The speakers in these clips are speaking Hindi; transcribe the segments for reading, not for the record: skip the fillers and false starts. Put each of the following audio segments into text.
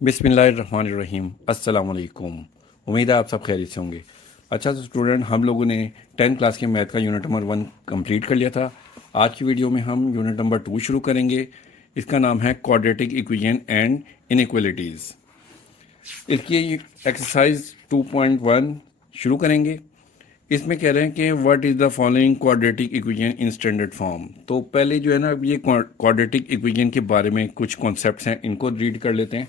बिस्मिल्लाहिर्रहमानिर्रहीम। अस्सलाम वालेकुम। उम्मीद है आप सब खैरियत से होंगे। अच्छा तो स्टूडेंट, हम लोगों ने 10th क्लास के मैथ का यूनिट नंबर 1 कंप्लीट कर लिया था। आज की वीडियो में हम यूनिट नंबर 2 शुरू करेंगे। इसका नाम है क्वाड्रेटिक इक्वेशन एंड इनइक्वालिटीज़। इसकी एक्सरसाइज 2.1 शुरू करेंगे। इसमें कह रहे हैं कि what is the following quadratic equation in standard form. तो पहले जो है ना, ये क्वाड्रेटिक इक्वेशन के बारे में कुछ कॉन्सेप्ट्स हैं, इनको रीड कर लेते हैं।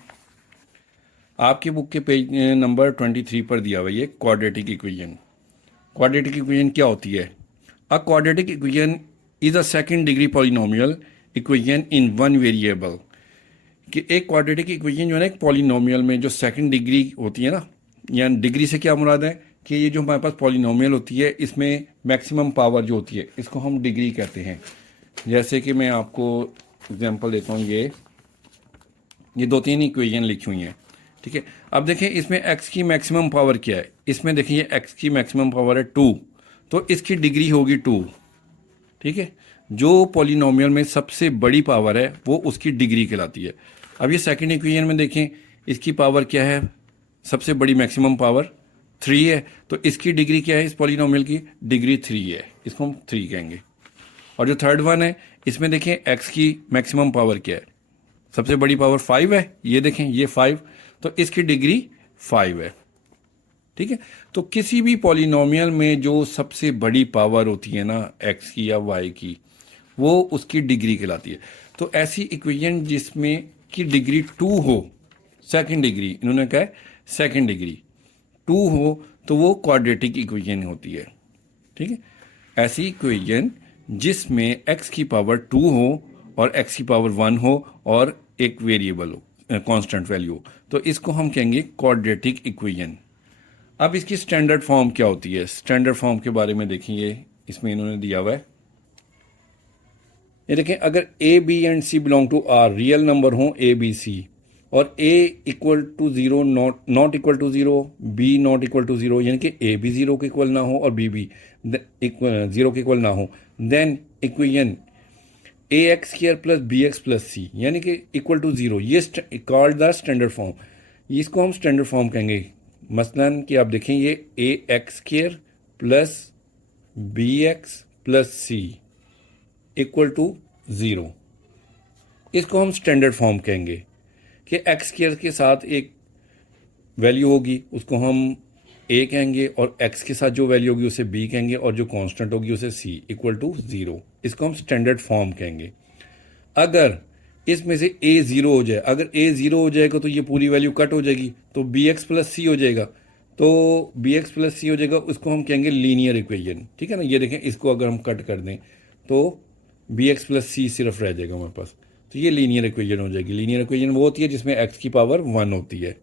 आपकी बुक के पेज नंबर 23 पर दिया हुआ ये क्वाड्रेटिक इक्वेशन। क्वाड्रेटिक इक्वेशन क्या होती है? A quadratic equation is a second degree polynomial equation in one variable. कि एक क्वाड्रेटिक इक्वेशन जो है ना, एक पॉलिनोमियल में जो सेकंड डिग्री होती है ना, या डिग्री से क्या मुराद है कि ये जो हमारे पास पॉलिनोमियल होती है, इसमें मैक्सिमम पावर जो होती है, इसको हम डिग्री कहते हैं। जैसे कि मैं आपको एग्जांपल देता हूँ। ये दो तीन इक्वेशन लिखी हुई हैं, ठीक है। अब देखें इसमें x की मैक्सिमम पावर क्या है। इसमें देखिए x की मैक्सिमम पावर है 2, तो इसकी डिग्री होगी 2, ठीक है। जो पॉलिनोमियल में सबसे बड़ी पावर है वो उसकी डिग्री कहलाती है। अब ये सेकंड इक्वेशन में देखें, इसकी पावर क्या है, सबसे बड़ी मैक्सिमम पावर 3 है, तो इसकी डिग्री क्या है, इस पॉलिनोमियल की डिग्री 3 है, इसको हम 3 कहेंगे। और जो थर्ड वन है, इसमें देखें x की मैक्सिमम पावर क्या है, सबसे बड़ी पावर 5 है, ये देखें ये 5, तो इसकी डिग्री 5 है, ठीक है। तो किसी भी पॉलिनोमियल में जो सबसे बड़ी पावर होती है ना, x की या y की, वो उसकी डिग्री कहलाती है। तो ऐसी इक्वेशन जिसमें की डिग्री 2 हो, सेकंड डिग्री, इन्होंने कहा है सेकंड डिग्री 2 हो, तो वो क्वाड्रेटिक इक्वेशन होती है, ठीक है। ऐसी इक्वेशन जिसमें x की पावर 2 हो और x की पावर 1 हो और एक वेरिएबल हो, कांस्टेंट वैल्यू हो, तो इसको हम कहेंगे क्वाड्रेटिक इक्वेशन। अब इसकी स्टैंडर्ड फॉर्म क्या होती है? स्टैंडर्ड फॉर्म के बारे में देखेंगे, इसमें इन्होंने दिया हुआ है। ये देखें, अगर a b and c belong to r, real number हो a b c, और a equal to 0 not equal to 0, b not equal to 0, यानी कि a भी 0 के इक्वल ना हो और b भी 0 के इक्वल ना हो, then equation A X square plus B X plus C, यानी कि इक्वल टू 0, ये कॉल्ड द स्टैंडर्ड फॉर्म। इसको हम स्टैंडर्ड फॉर्म कहेंगे। मसलन कि आप देखें, ये A X square plus B X plus C equal to 0, इसको हम स्टैंडर्ड फॉर्म कहेंगे। कि एक्स स्क्र के साथ एक वैल्यू होगी, उसको हम ए कहेंगे, और एक्स के साथ जो वैल्यू होगी उसे बी कहेंगे, और जो कांस्टेंट होगी उसे सी इक्वल टू 0, इसको हम स्टैंडर्ड फॉर्म कहेंगे। अगर इसमें से ए 0 हो जाए, अगर ए 0 हो जाएगा तो ये पूरी वैल्यू कट हो जाएगी, तो बी एक्स प्लस सी हो जाएगा। तो बी एक्स प्लस सी हो जाएगा, उसको हम कहेंगे लीनियर इक्वेशन, ठीक है ना। ये देखें, इसको अगर हम कट कर दें तो बी एक्स प्लस सी सिर्फ रह जाएगा हमारे पास, तो ये लीनियर इक्वेशन हो जाएगी। लीनियर इक्वेशन वो होती है जिसमें एक्स की पावर 1 होती है।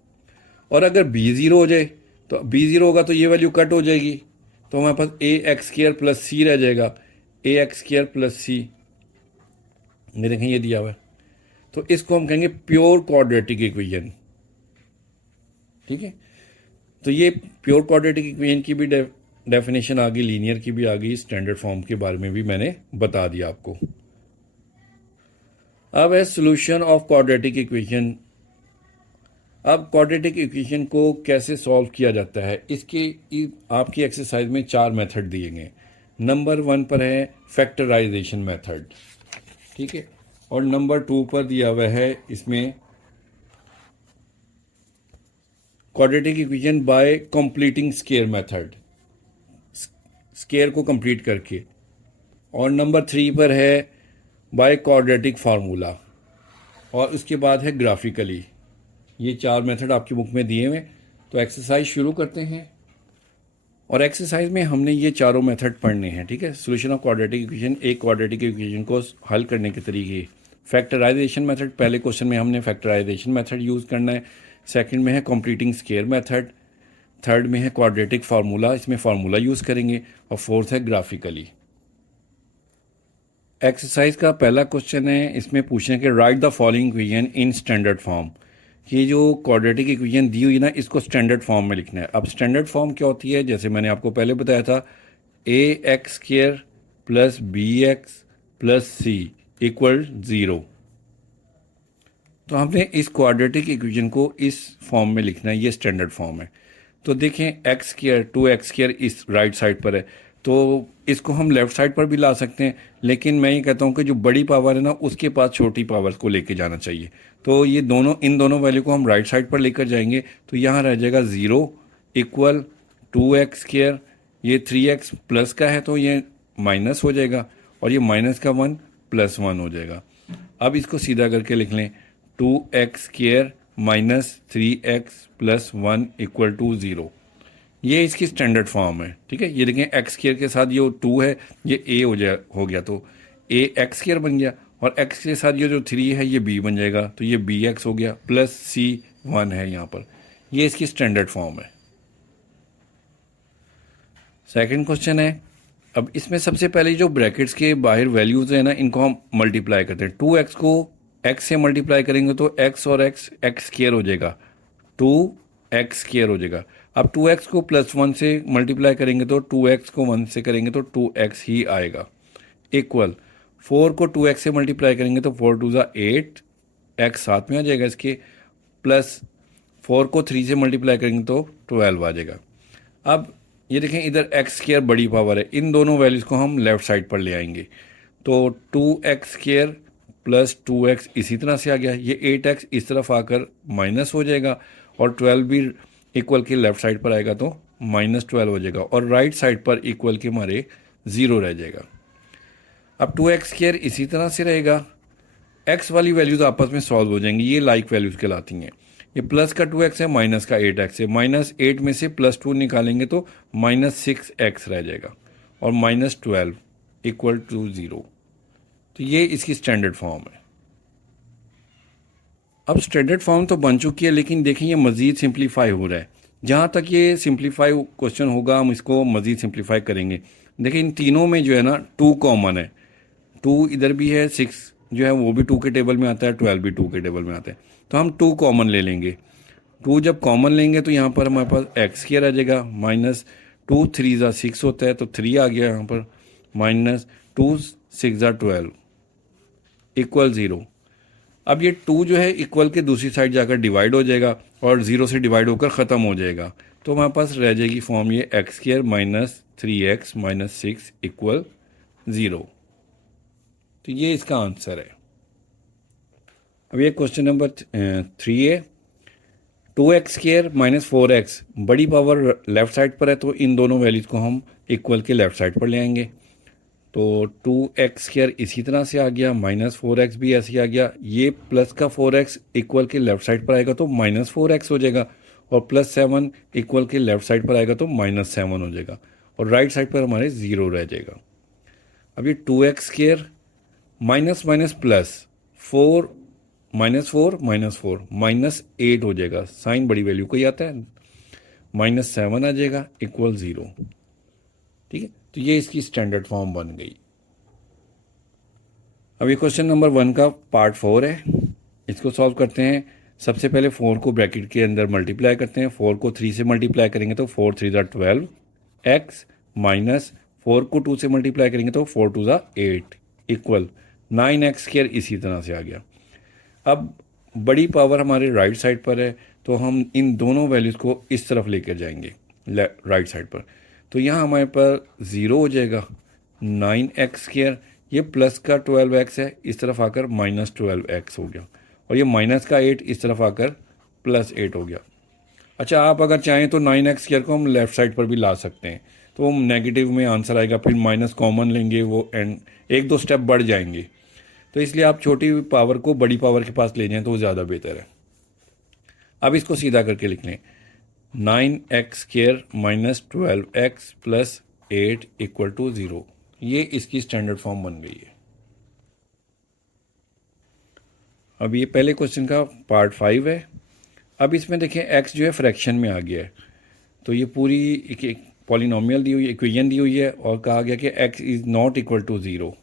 और अगर बी 0 हो जाए, तो बी 0 होगा तो ये वैल्यू कट हो जाएगी, तो हमारे पास ए एक्स स्क्र प्लस सी रह जाएगा। ए एक्स स्क्र प्लस सी, ये देखें ये दिया हुआ है, तो इसको हम कहेंगे प्योर क्वाड्रेटिक इक्वेशन, ठीक है। तो ये प्योर क्वाड्रेटिक इक्वेशन की भी डेफिनेशन आ गई, लीनियर की भी आ गई, स्टैंडर्ड फॉर्म के बारे में भी मैंने बता दिया आपको। अब है सोल्यूशन ऑफ क्वाड्रेटिक इक्वेशन। अब क्वाड्रेटिक इक्वेशन को कैसे सॉल्व किया जाता है, इसके आपकी एक्सरसाइज में 4 मेथड दिए गए। नंबर 1 पर है फैक्टराइजेशन मेथड, ठीक है, और नंबर 2 पर दिया हुआ है इसमें quadratic equation bye completing square method, square को कंप्लीट करके। और नंबर 3 पर है बाय क्वाड्रेटिक फार्मूला, और उसके बाद है ग्राफिकली। ये 4 मेथड आपकी बुक में दिए हुए। तो एक्सरसाइज शुरू करते हैं, और एक्सरसाइज में हमने ये चारों मेथड पढ़ने हैं, ठीक है। सोल्यूशन ऑफ क्वाड्रेटिक इक्वेशन, एक क्वाड्रेटिक इक्वेशन को हल करने के तरीके। फैक्टराइजेशन मेथड, पहले क्वेश्चन में हमने फैक्टराइजेशन मेथड यूज़ करना है। सेकंड में है कंप्लीटिंग स्क्वायर मेथड। थर्ड में है क्वाड्रेटिक फार्मूला, इसमें फार्मूला यूज़ करेंगे। और फोर्थ है ग्राफिकली। एक्सरसाइज का पहला क्वेश्चन है, इसमें पूछने के right the following equation in standard form. कि जो क्वाड्रेटिक इक्वेशन दी हुई ना, इसको स्टैंडर्ड फॉर्म में लिखना है। अब स्टैंडर्ड फॉर्म क्या होती है, जैसे मैंने आपको पहले बताया था, A X square plus B X plus C equal 0। तो हमने इस क्वाड्रेटिक इक्वेशन को इस फॉर्म में लिखना है, ये स्टैंडर्ड फॉर्म है। तो देखें एक्स स्क्वायर 2x स्क्वायर इस राइट साइड पर है, तो इसको हम लेफ्ट साइड पर भी ला सकते हैं, लेकिन मैं ये कहता हूँ कि जो बड़ी पावर है ना उसके पास छोटी पावर को लेके जाना चाहिए। तो ये दोनों, इन दोनों वैल्यू को हम राइट साइड पर लेकर जाएंगे, तो यहाँ रह जाएगा 0 इक्वल 2x स्क्वायर, ये 3x प्लस का है तो ये माइनस हो जाएगा, और ये माइनस का 1 प्लस 1 हो जाएगा। अब इसको सीधा करके लिख लें, 2x square minus 3x plus 1 equal to 0। ये इसकी स्टैंडर्ड फॉर्म है, ठीक है। ये देखें एक्स स्क्वायर के साथ ये 2 है, ये a हो गया, तो a एक्स स्क्वायर बन गया, और x के साथ ये जो 3 है ये b बन जाएगा, तो ये bx हो गया, प्लस c 1 है यहाँ पर। ये इसकी स्टैंडर्ड फॉर्म है। सेकंड क्वेश्चन है, अब इसमें सबसे पहले जो ब्रैकेट्स के बाहर वैल्यूज है ना, इनको हम मल्टीप्लाई करते हैं। 2x को x से मल्टीप्लाई करेंगे तो x और x एक्स स्क्वायर हो जाएगा, 2x स्क्वायर हो जाएगा। अब 2x को प्लस 1 से मल्टीप्लाई करेंगे तो 2x को 1 से करेंगे तो 2x ही आएगा, इक्वल 4 को 2x से मल्टीप्लाई करेंगे तो 4 2 ज़ा 8, x साथ में आ जाएगा इसके, प्लस 4 को 3 से मल्टीप्लाई करेंगे तो 12 आ जाएगा। अब ये देखें इधर एक्स स्क्वायर बड़ी पावर है, इन दोनों वैल्यूज़ को हम लेफ़्ट साइड पर ले आएंगे, तो 2x स्क्वायर प्लस 2x इसी तरह से आ गया, ये 8x इस तरफ आकर माइनस हो जाएगा, और 12 भी इक्वल के लेफ़्ट साइड पर आएगा तो -12 हो जाएगा, और राइट साइड पर इक्वल के हमारे 0 रह जाएगा। अब 2x स्क्वायर इसी तरह से रहेगा, x वाली वैल्यूज़ आपस में सॉल्व हो जाएंगी, ये लाइक वैल्यूज़ कहलाती हैं। ये प्लस का 2x है, माइनस का 8x है, -8 में से +2 निकालेंगे तो -6x रह जाएगा, और -12 इक्वल टू 0। तो ये इसकी स्टैंडर्ड फॉर्म है। अब स्टैंडर्ड फॉर्म तो बन चुकी है, लेकिन देखें ये मज़ीद सिंप्लीफाई हो रहा है। जहाँ तक ये सिंप्लीफाई क्वेश्चन होगा हम इसको मज़ीद सिंप्लीफाई करेंगे। देखिए इन तीनों में जो है ना 2 कॉमन है, 2 इधर भी है, 6 जो है वो भी 2 के टेबल में आता है, 12 भी 2 के टेबल में आता है, तो हम 2 कॉमन ले लेंगे। 2 जब कॉमन लेंगे तो यहाँ पर हमारे पास एक्स स्क्वायर आ जाएगा, -2 3 ज़ा 6 होता है तो 3 आ गया यहाँ पर, -2 6 ज़ा 12 इक्वल 0। अब ये 2 जो है इक्वल के दूसरी साइड जाकर डिवाइड हो जाएगा, और 0 से डिवाइड होकर ख़त्म हो जाएगा, तो हमारे पास रह जाएगी फॉर्म ये एक्स स्क्वायर -3x -6 इक्वल 0। तो ये इसका आंसर है। अब ये क्वेश्चन नंबर 3 है, 2x स्क्वायर -4x बड़ी पावर लेफ़्ट साइड पर है, तो इन दोनों वैल्यूज़ को हम इक्वल के लेफ़्ट साइड पर ले आएंगे, तो 2x स्क्वायर इसी तरह से आ गया, -4x भी ऐसे ही आ गया, ये प्लस का 4x इक्वल के लेफ़्ट साइड पर आएगा तो -4x हो जाएगा, और +7 इक्वल के लेफ़्ट साइड पर आएगा तो -7 हो जाएगा, और राइट साइड पर हमारे 0 रह जाएगा। अब ये 2x square minus minus plus 4 -4 -4 -8 हो जाएगा, साइन बड़ी वैल्यू को ही आता है, -7 आ जाएगा इक्वल 0। ठीक है, तो ये इसकी स्टैंडर्ड फॉर्म बन गई। अब ये क्वेश्चन नंबर 1 का पार्ट 4 है, इसको सॉल्व करते हैं। सबसे पहले 4 को ब्रैकेट के अंदर मल्टीप्लाई करते हैं, 4 को 3 से मल्टीप्लाई करेंगे तो 4 3 ज़ा 12 x माइनस 4 को 2 से मल्टीप्लाई करेंगे तो 4 2 ज़ा 8 इक्वल 9x स्क्वायर इसी तरह से आ गया। अब बड़ी पावर हमारे राइट साइड पर है, तो हम इन दोनों वैल्यूज़ को इस तरफ लेकर जाएंगे राइट साइड पर, तो यहाँ हमारे पास 0 हो जाएगा, 9x स्क्वायर, ये प्लस का 12x है, इस तरफ आकर -12x हो गया, और ये माइनस का 8 इस तरफ आकर +8 हो गया। अच्छा, आप अगर चाहें तो 9x स्क्वायर को हम लेफ़्ट साइड पर भी ला सकते हैं, तो हम नेगेटिव में आंसर आएगा, फिर माइनस कॉमन लेंगे, वो एंड 1-2 स्टेप बढ़ जाएंगे, तो इसलिए आप छोटी पावर को बड़ी पावर के पास ले जाएं तो वो ज़्यादा बेहतर है। अब इसको सीधा करके लिख लें, 9x square -12x plus 8 equal to 0। ये इसकी स्टैंडर्ड फॉर्म बन गई है। अब ये पहले क्वेश्चन का पार्ट 5 है। अब इसमें देखें x जो है फ्रैक्शन में आ गया है, तो ये पूरी एक पॉलिनोमियल दी हुई, इक्वेशन दी हुई है, और कहा गया कि x is not equal to 0।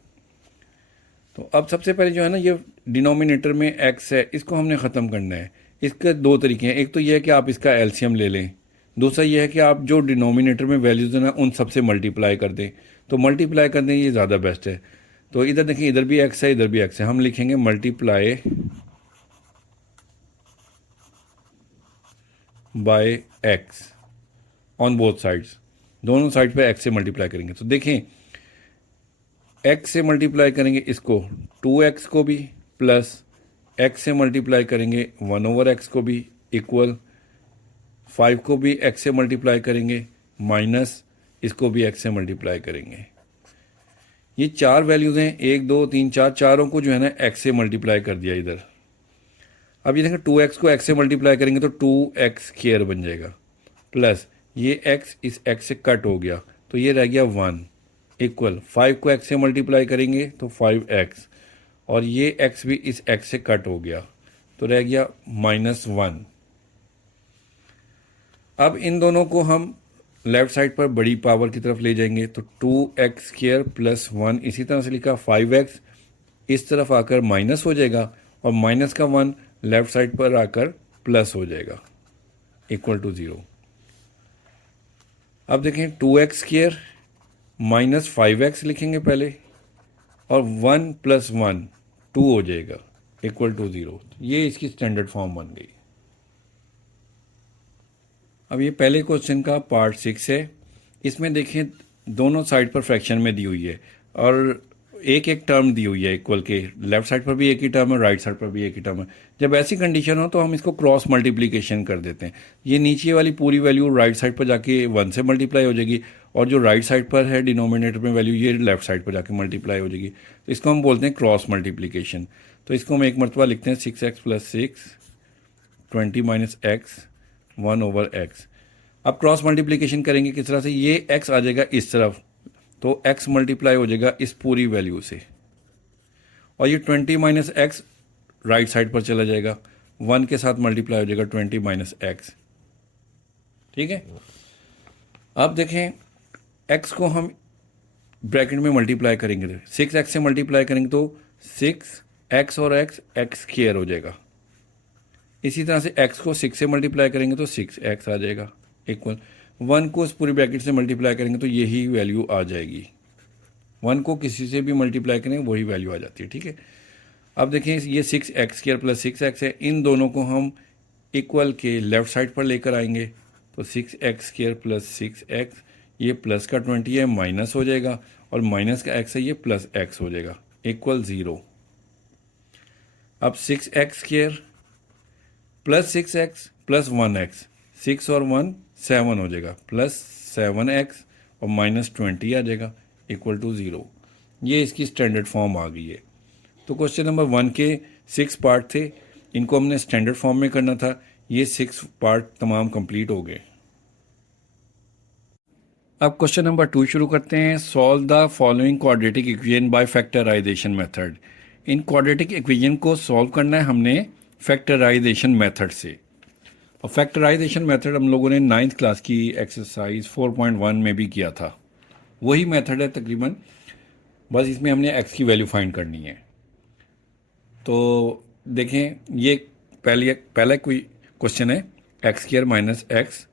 तो अब सबसे पहले जो है ना, ये डिनोमिनेटर में x है, इसको हमने ख़त्म करना है। इसके 2 तरीके हैं, एक तो ये है कि आप इसका एलसीएम ले लें, दूसरा ये है कि आप जो डिनोमिनेटर में वैल्यूज़ हैं ना उन सबसे मल्टीप्लाई कर दें, तो मल्टीप्लाई कर दें, ये ज़्यादा बेस्ट है। तो इधर देखें, इधर भी x है, इधर भी x है, हम लिखेंगे multiply by x on both sides, दोनों साइड पे एक्स से मल्टीप्लाई करेंगे। तो देखें एक्स से मल्टीप्लाई करेंगे इसको 2x को भी, प्लस एक्स से मल्टीप्लाई करेंगे 1/x को भी, इक्वल 5 को भी एक्स से मल्टीप्लाई करेंगे, माइनस इसको भी एक्स से मल्टीप्लाई करेंगे। ये चार वैल्यूज़ हैं, 1 2 3 4, चारों को जो है ना एक्स से मल्टीप्लाई कर दिया इधर। अब ये देखें 2x को x से मल्टीप्लाई करेंगे तो 2x² बन जाएगा, प्लस ये x इस x से कट हो गया तो ये रह गया 1, इक्वल 5 को x से मल्टीप्लाई करेंगे तो 5x, और ये x भी इस x से कट हो गया तो रह गया -1। अब इन दोनों को हम लेफ्ट साइड पर बड़ी पावर की तरफ ले जाएंगे तो 2x² + 1, इसी तरह से लिखा 5x इस तरफ आकर माइनस हो जाएगा और माइनस का 1 लेफ्ट साइड पर आकर प्लस हो जाएगा, इक्वल टू 0। अब देखें 2x² - 5x लिखेंगे पहले, और 1 + 1 2 हो जाएगा, इक्वल टू 0। ये इसकी स्टैंडर्ड फॉर्म बन गई। अब ये पहले क्वेश्चन का पार्ट 6 है। इसमें देखें दोनों साइड पर फ्रैक्शन में दी हुई है और एक एक टर्म दी हुई है इक्वल के, लेफ्ट साइड पर भी एक ही टर्म है, राइट साइड पर भी एक ही टर्म है। जब ऐसी कंडीशन हो तो हम इसको क्रॉस मल्टीप्लिकेशन कर देते हैं। ये नीचे वाली पूरी वैल्यू राइट साइड पर जाके 1 से मल्टीप्लाई हो जाएगी, और जो राइट साइड पर है डिनोमिनेटर में वैल्यू, ये लेफ्ट साइड पर जाके मल्टीप्लाई हो जाएगी। तो इसको हम बोलते हैं क्रॉस मल्टीप्लिकेशन। तो इसको हम एक मरतबा लिखते हैं 6x + 6 20 - x 1/x। अब क्रॉस मल्टीप्लिकेशन करेंगे किस तरह से, ये x आ जाएगा इस तरफ तो x मल्टीप्लाई हो जाएगा इस पूरी वैल्यू से, और ये 20 - x राइट साइड पर चला जाएगा, 1 के साथ मल्टीप्लाई हो जाएगा 20 - x। ठीक है। अब देखें x को हम ब्रैकेट में मल्टीप्लाई करेंगे, 6x से मल्टीप्लाई करेंगे तो 6x और x² हो जाएगा। इसी तरह से x को 6 से मल्टीप्लाई करेंगे तो 6x आ जाएगा, इक्वल 1 को इस पूरी ब्रैकेट से मल्टीप्लाई करेंगे तो यही वैल्यू आ जाएगी। 1 को किसी से भी मल्टीप्लाई करें वही वैल्यू आ जाती है। ठीक है। अब देखें ये 6x² + 6x है, इन दोनों को हम इक्वल के लेफ्ट साइड पर लेकर आएंगे तो 6x² + 6x, ये प्लस का 20 है माइनस हो जाएगा, और माइनस का x है ये प्लस x हो जाएगा, इक्वल 0। अब 6x² + 6x + 1x, 6 और 1 7 हो जाएगा, प्लस 7x और -20 आ जाएगा, इक्वल टू 0। ये इसकी स्टैंडर्ड फॉर्म आ गई है। तो क्वेश्चन नंबर 1 के 6 पार्ट थे, इनको हमने स्टैंडर्ड फॉर्म में करना था। ये 6 पार्ट तमाम कंप्लीट हो गए। अब क्वेश्चन नंबर 2 शुरू करते हैं। Solve the following quadratic equation by factorization method. इन क्वाड्रेटिक इक्वेशन को सॉल्व करना है हमने फैक्टराइजेशन मेथड से, और फैक्टराइजेशन मेथड हम लोगों ने 9th क्लास की एक्सरसाइज 4.1 में भी किया था। वही मेथड है तकरीबन, बस इसमें हमने x की वैल्यू फाइंड करनी है। तो देखें ये पहला कोई क्वेश्चन है, x² - x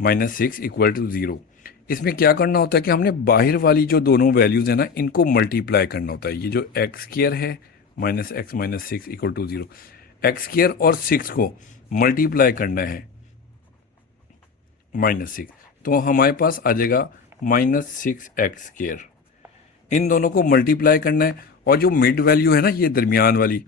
- 6 = 0। इसमें क्या करना होता है कि हमने बाहर वाली जो दोनों वैल्यूज़ हैं ना, इनको मल्टीप्लाई करना होता है। ये जो x² है -x - 6 = 0, x² और 6 को मल्टीप्लाई करना है -6, तो हमारे पास आ जाएगा -6x²। इन दोनों को मल्टीप्लाई करना है, और जो मिड वैल्यू है ना, ये दरमियान वाली,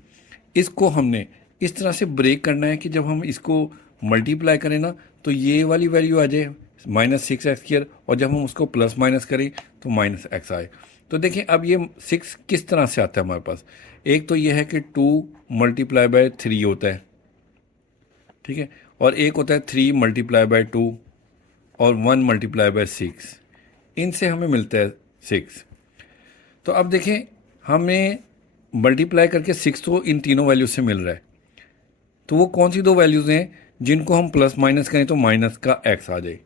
इसको हमने इस तरह से ब्रेक करना है कि जब हम इसको मल्टीप्लाई करें ना तो ये वाली वैल्यू आ जाए -6x², और जब हम उसको प्लस माइनस करें तो -x आए। तो देखिए अब ये 6 किस तरह से आता है हमारे पास। एक तो ये है कि 2 × 3 होता है, ठीक है, और एक होता है 3 × 2 और 1 × 6, इनसे हमें मिलता है 6। तो अब देखें हमें मल्टीप्लाई करके 6 तो इन तीनों वैल्यू से मिल रहा है, तो वो कौन सी दो वैल्यूज़ हैं जिनको हम प्लस माइनस करें तो माइनस का x आ जाए।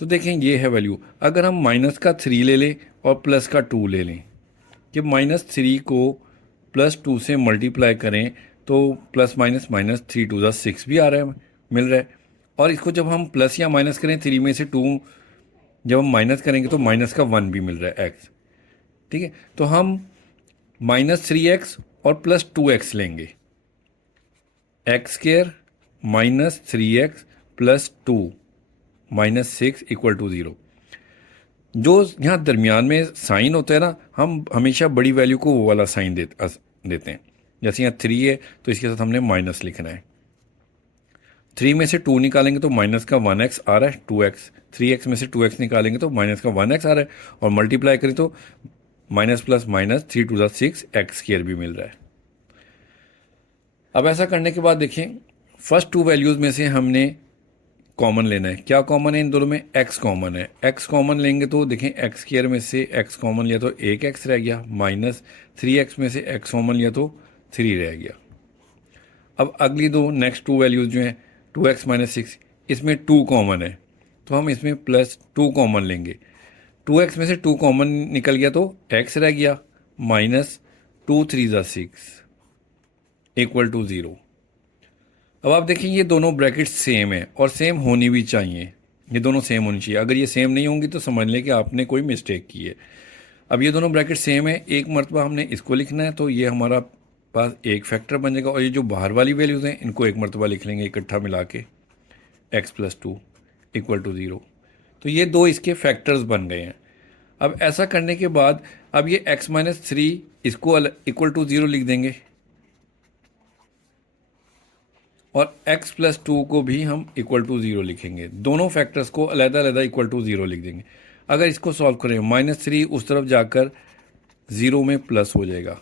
तो देखें ये है वैल्यू। अगर हम -3 ले लें और प्लस का 2 ले लें, कि -3 को +2 से मल्टीप्लाई करें तो प्लस माइनस -3 × 2 = 6 भी आ रहा है, मिल रहा है। और इसको जब हम प्लस या माइनस करें, 3 में से 2 जब हम माइनस करेंगे तो माइनस का 1 भी मिल रहा है x। ठीक है, तो हम -3x और +2x लेंगे, x² - 3x +2 -6 इक्वल टू 0। जो यहाँ दरमियान में साइन होता है ना, हम हमेशा बड़ी वैल्यू को वो वाला साइन देते हैं। जैसे यहाँ 3 है तो इसके साथ हमने माइनस लिखना है। 3 में से 2 निकालेंगे तो माइनस का 1x आ रहा है, 2x। 3x में से 2x निकालेंगे तो माइनस का 1x आ रहा है, और मल्टीप्लाई करें तो minus plus minus 3 to the 6 x square भी मिल रहा है। अब ऐसा करने के बाद देखें, फर्स्ट टू वैल्यूज़ में से हमने कॉमन लेना है। क्या कॉमन है इन दोनों में? x कॉमन है। x कॉमन लेंगे तो देखें एक्स स्क्वायर में से x कॉमन लिया तो 1x रह गया, माइनस 3x में से x कॉमन लिया तो 3 रह गया। अब अगली दो नेक्स्ट टू वैल्यूज़ जो हैं 2x - 6, इसमें 2 कॉमन है तो हम इसमें +2 कॉमन लेंगे। 2x में से 2 कॉमन निकल गया तो x रह गया, माइनस 2 3 ज़ा 6 इक्वल टू 0। अब आप देखें ये दोनों ब्रैकेट सेम है और सेम होनी भी चाहिए, ये दोनों सेम होनी चाहिए। अगर ये सेम नहीं होंगी तो समझ लें कि आपने कोई मिस्टेक की है। अब ये दोनों ब्रैकेट सेम है, एक मरतबा हमने इसको लिखना है तो ये हमारा पास एक फैक्टर बन जाएगा, और ये जो बाहर वाली वैल्यूज़ हैं इनको एक मरतबा लिख लेंगे इकट्ठा मिला के, x+2 इक्वल टू 0। तो ये दो इसके फैक्टर्स बन गए हैं। अब ऐसा करने के बाद अब ये x-3 इसको इक्वल टू 0 लिख देंगे, और x+2 को भी हम इक्वल टू 0 लिखेंगे। दोनों फैक्टर्स को अलग-अलग इक्वल टू 0 लिख देंगे। अगर इसको सॉल्व करें, -3 उस तरफ जाकर 0 में प्लस हो जाएगा,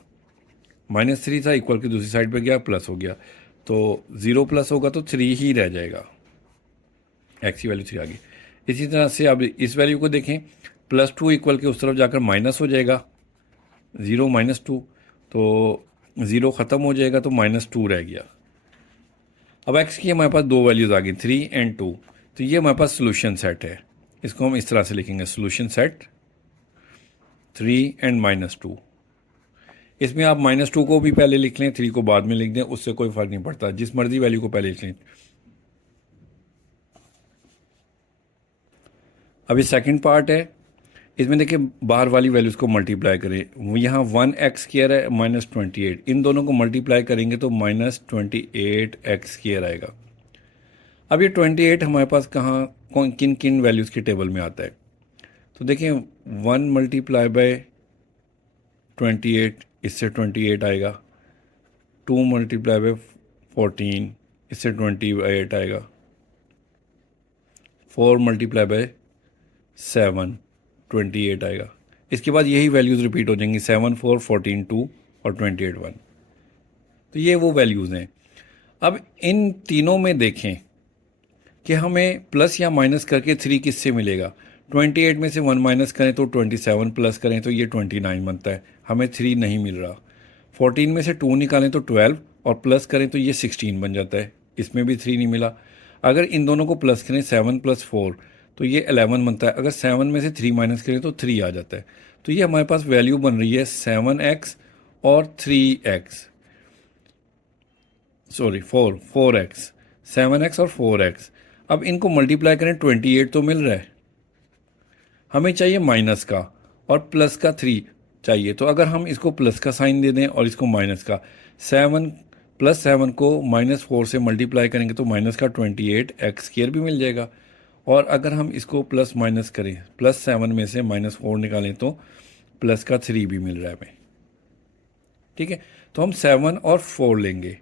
-3 था इक्वल की दूसरी साइड पे गया प्लस हो गया, तो 0 प्लस होगा तो 3 ही रह जाएगा, x की वैल्यू 3 आ गई। इसी तरह से अब इस वैल्यू को देखें, +2 इक्वल के उस तरफ जाकर माइनस हो जाएगा, 0 - 2, तो 0 ख़त्म हो जाएगा तो -2 रह गया। अब x की हमारे पास दो वैल्यूज़ आ गई, 3 और 2, तो ये हमारे पास सोल्यूशन सेट है। इसको हम इस तरह से लिखेंगे, सोल्यूशन सेट 3 और -2। इसमें आप -2 को भी पहले लिख लें, 3 को बाद में लिख दें, उससे कोई फ़र्क नहीं पड़ता, जिस मर्जी वैल्यू को पहले लिख लें। अभी सेकंड पार्ट है, इसमें देखिए बाहर वाली वैल्यूज़ को मल्टीप्लाई करें। यहाँ 1x² है -28, इन दोनों को मल्टीप्लाई करेंगे तो -28x² आएगा। अब ये 28 हमारे पास कहाँ किन किन वैल्यूज़ के टेबल में आता है, तो देखिए 1 मल्टीप्लाई बाय 28, इससे 28 आएगा। 2 मल्टीप्लाई बाय 14, इससे 28 आएगा। 4 मल्टीप्लाई बाय 7, 28 आएगा। इसके बाद यही वैल्यूज़ रिपीट हो जाएंगी, 7 4 14 2 और 28 1। तो ये वो वैल्यूज़ हैं। अब इन तीनों में देखें कि हमें प्लस या माइनस करके 3 किससे मिलेगा। 28 में से 1 माइनस करें तो 27, प्लस करें तो ये 29 बनता है, हमें 3 नहीं मिल रहा। 14 में से 2 निकालें तो 12 और प्लस करें तो ये 16 बन जाता है, इसमें भी 3 नहीं मिला। अगर इन दोनों को प्लस करें 7 + 4 तो ये 11 बनता है, अगर 7 में से 3 माइनस करें तो 3 आ जाता है। तो ये हमारे पास वैल्यू बन रही है 7x और 3x, सॉरी 4x, 7x और 4x। अब इनको मल्टीप्लाई करें, 28 तो मिल रहा है, हमें चाहिए माइनस का और प्लस का 3 चाहिए। तो अगर हम इसको प्लस का साइन दे दें और इसको माइनस का, 7 + 7 को -4 से मल्टीप्लाई करेंगे तो माइनस का 28x² भी मिल जाएगा। और अगर हम इसको प्लस माइनस करें, +7 में से -4 निकालें तो प्लस का 3 भी मिल रहा है हमें। ठीक है, तो हम 7 और 4 लेंगे,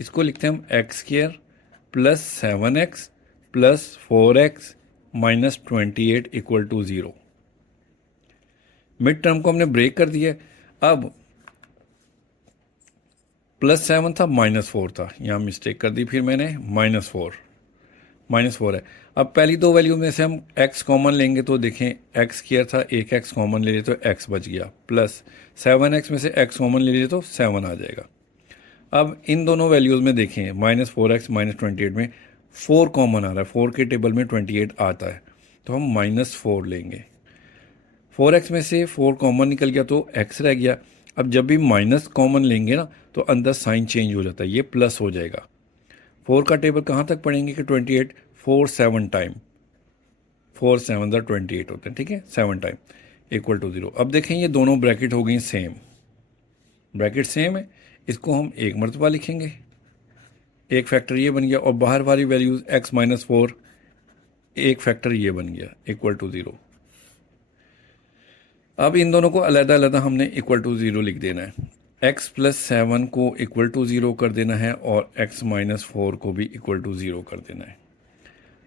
इसको लिखते हैं हम x² + 7x + 4x - 28 equal to 0। Mid term को हमने ब्रेक कर दिया। अब +7 था -4 था, यहाँ मिस्टेक कर दी फिर मैंने, -4 है। अब पहली दो वैल्यू में से हम x कॉमन लेंगे तो देखें x² था, एक x कॉमन ले लिए तो x बच गया, प्लस 7x में से x कॉमन ले लिए तो 7 आ जाएगा। अब इन दोनों वैल्यूज़ में देखें, -4x -28 में 4 कॉमन आ रहा है, 4 के टेबल में 28 आता है, तो हम -4 लेंगे। 4x में से 4 कॉमन निकल गया तो x रह गया। अब जब भी माइनस कॉमन लेंगे ना तो अंदर साइन चेंज हो जाता है, ये प्लस हो जाएगा। 4 का टेबल कहाँ तक पढ़ेंगे कि 28, 4 7 टाइम, 4 7 28 होते हैं, ठीक है, 7 टाइम इक्वल टू 0। अब देखें ये दोनों ब्रैकेट हो गई सेम, ब्रैकेट सेम है, इसको हम एक मरतबा लिखेंगे, एक फैक्टर ये बन गया, और बाहर वाली वैल्यूज x माइनस 4 एक फैक्टर ये बन गया इक्वल टू 0। अब इन दोनों को अलग अलग हमने इक्वल टू 0 लिख देना है। x प्लस 7 को इक्वल टू 0 कर देना है और x माइनस 4 को भी इक्वल टू 0 कर देना है।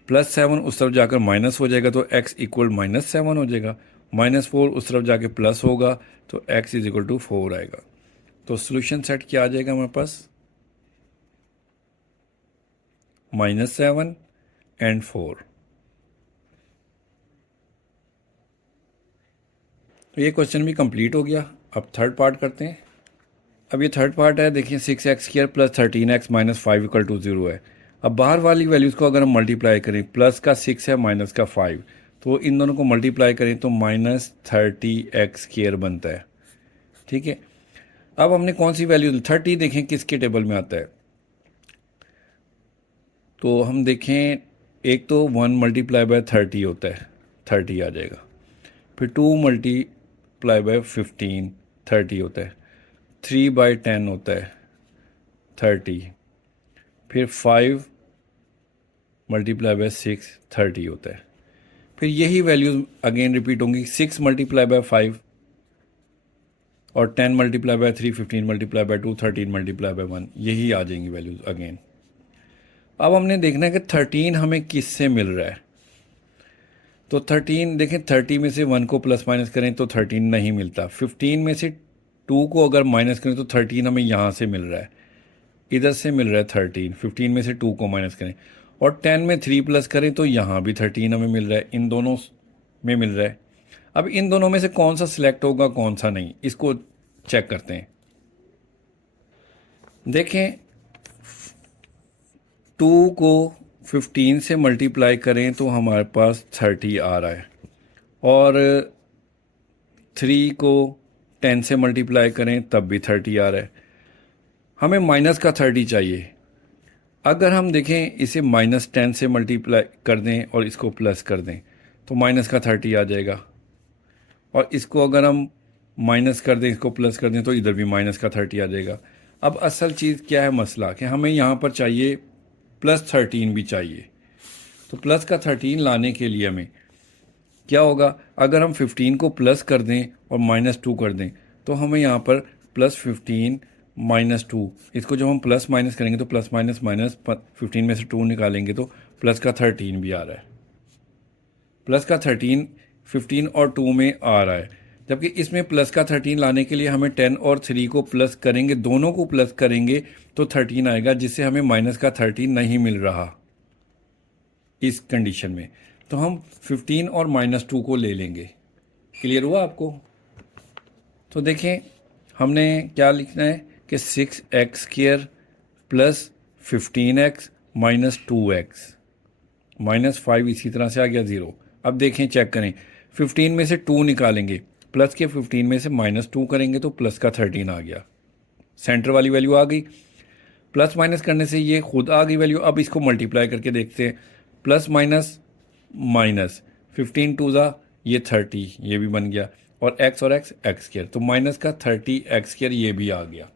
प्लस 7 उस तरफ जाकर माइनस हो जाएगा तो x इक्वल माइनस 7 हो जाएगा, माइनस 4 उस तरफ जाके प्लस होगा तो x इज इक्वल टू 4 आएगा। तो सोल्यूशन सेट क्या आ जाएगा हमारे पास, -7 एंड 4। ये क्वेश्चन भी कंप्लीट हो गया। अब थर्ड पार्ट करते हैं। अब ये थर्ड पार्ट है, देखिए 6x² plus 13x minus 5 equal to 0 है। अब बाहर वाली वैल्यूज़ को अगर हम मल्टीप्लाई करें, प्लस का 6 है माइनस का 5, तो इन दोनों को मल्टीप्लाई करें तो -30x² बनता है। ठीक है, अब हमने कौन सी वैल्यू 30 देखें किसके टेबल में आता है, तो हम देखें एक तो 1 मल्टीप्लाई बाय 30 होता है, 30 आ जाएगा। फिर 2 मल्टीप्लाई बाय 15 30 होता है, 3 बाई 10 होता है 30, फिर 5 मल्टीप्लाई बाय 6 30 होता है। फिर यही वैल्यूज अगेन रिपीट होंगी, 6 मल्टीप्लाई बाय 5 और 10 multiply by 3, 15 multiply by 2, 13 multiply by 1, यही आ जाएंगी वैल्यूज अगेन। अब हमने देखना है कि 13 हमें किससे मिल रहा है। तो 13 देखें, 30 में से 1 को प्लस माइनस करें तो 13 नहीं मिलता। 15 में से 2 को अगर माइनस करें तो 13 हमें यहाँ से मिल रहा है, इधर से मिल रहा है 13। 15 में से 2 को माइनस करें और 10 में 3 प्लस करें तो यहाँ भी 13 हमें मिल रहा है, इन दोनों में मिल रहा है। अब इन दोनों में से कौन सा सिलेक्ट होगा कौन सा नहीं, इसको चेक करते हैं। देखें 2 को 15 से मल्टीप्लाई करें तो हमारे पास 30 आ रहा है, और 3 को 10 से मल्टीप्लाई करें तब भी 30 आ रहा है। हमें माइनस का 30 चाहिए। अगर हम देखें इसे -10 से मल्टीप्लाई कर दें और इसको प्लस कर दें तो माइनस का 30 आ जाएगा, और इसको अगर हम माइनस कर दें इसको प्लस कर दें तो इधर भी माइनस का 30 आ जाएगा। अब असल चीज़ क्या है मसला, कि हमें यहाँ पर चाहिए +13 भी चाहिए। तो प्लस का 13 लाने के लिए हमें क्या होगा, अगर हम 15 को प्लस कर दें और -2 कर दें तो हमें यहाँ पर +15 -2, इसको जब हम प्लस माइनस करेंगे तो प्लस माइनस माइनस 15 में से 2 निकालेंगे तो प्लस का 13 भी आ रहा है। प्लस का 13 15 और 2 में आ रहा है, जबकि इसमें प्लस का 13 लाने के लिए हमें 10 और 3 को प्लस करेंगे, दोनों को प्लस करेंगे तो 13 आएगा, जिससे हमें माइनस का 13 नहीं मिल रहा इस कंडीशन में। तो हम 15 और -2 को ले लेंगे। क्लियर हुआ आपको? तो देखें हमने क्या लिखना है कि 6x² plus 15x minus 2x -5 इसी तरह से आ गया 0। अब देखें चेक करें, 15 में से 2 निकालेंगे, प्लस के 15 में से -2 करेंगे तो प्लस का 13 आ गया, सेंटर वाली वैल्यू आ गई। प्लस माइनस करने से ये खुद आ गई वैल्यू। अब इसको मल्टीप्लाई करके देखते हैं, प्लस माइनस माइनस 15 2 ज़ा ये 30, ये भी बन गया, और x और x² तो माइनस का 30x² ये भी आ गया।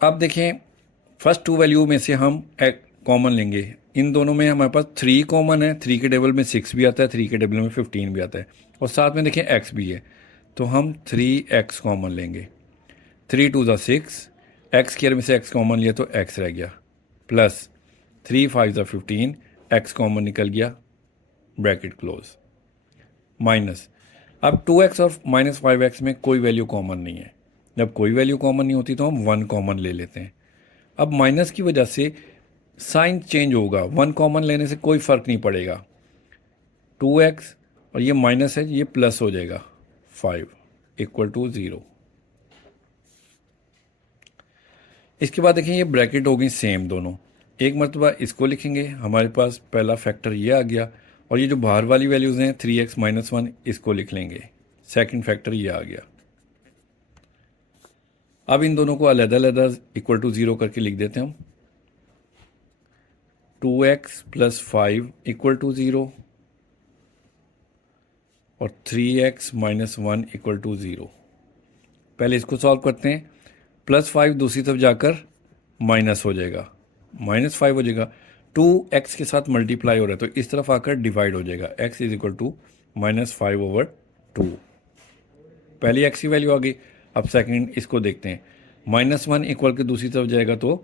अब देखें फर्स्ट 2 वैल्यू में से हम कॉमन लेंगे, इन दोनों में हमारे पास 3 कॉमन है, 3 के टेबल में 6 भी आता है, 3 के टेबल में 15 भी आता है, और साथ में देखें x भी है, तो हम 3x कॉमन लेंगे। 3 2 ज़ा 6, x² में से x कॉमन लिया तो x रह गया, प्लस 3 5 ज़ा 15, x कॉमन निकल गया, ब्रैकेट क्लोज, माइनस। अब 2x और -5x में कोई वैल्यू कॉमन नहीं है, जब कोई वैल्यू कॉमन नहीं होती तो हम 1 कॉमन ले लेते हैं। अब माइनस की वजह से साइन चेंज होगा, 1 कॉमन लेने से कोई फ़र्क नहीं पड़ेगा, 2x और ये माइनस है ये प्लस हो जाएगा, 5 इक्वल टू 0। इसके बाद देखें ये ब्रैकेट हो गई सेम दोनों, एक मरतबा इसको लिखेंगे, हमारे पास पहला फैक्टर ये आ गया, और ये जो बाहर वाली वैल्यूज़ हैं 3x - 1 इसको लिख लेंगे, सेकंड फैक्टर ये आ गया। अब इन दोनों को अलग-अलग इक्वल टू 0 करके लिख देते हैं हम, 2x + 5 इक्वल टू 0 और 3x - 1 इक्वल टू 0। पहले इसको सॉल्व करते हैं, +5 दूसरी तरफ जाकर माइनस हो जाएगा, -5 हो जाएगा। 2x के साथ मल्टीप्लाई हो रहा है तो इस तरफ आकर डिवाइड हो जाएगा, x इज इक्वल टू -5/2। पहली x की वैल्यू आ गई। अब सेकंड इसको देखते हैं, -1 इक्वल के दूसरी तरफ जाएगा तो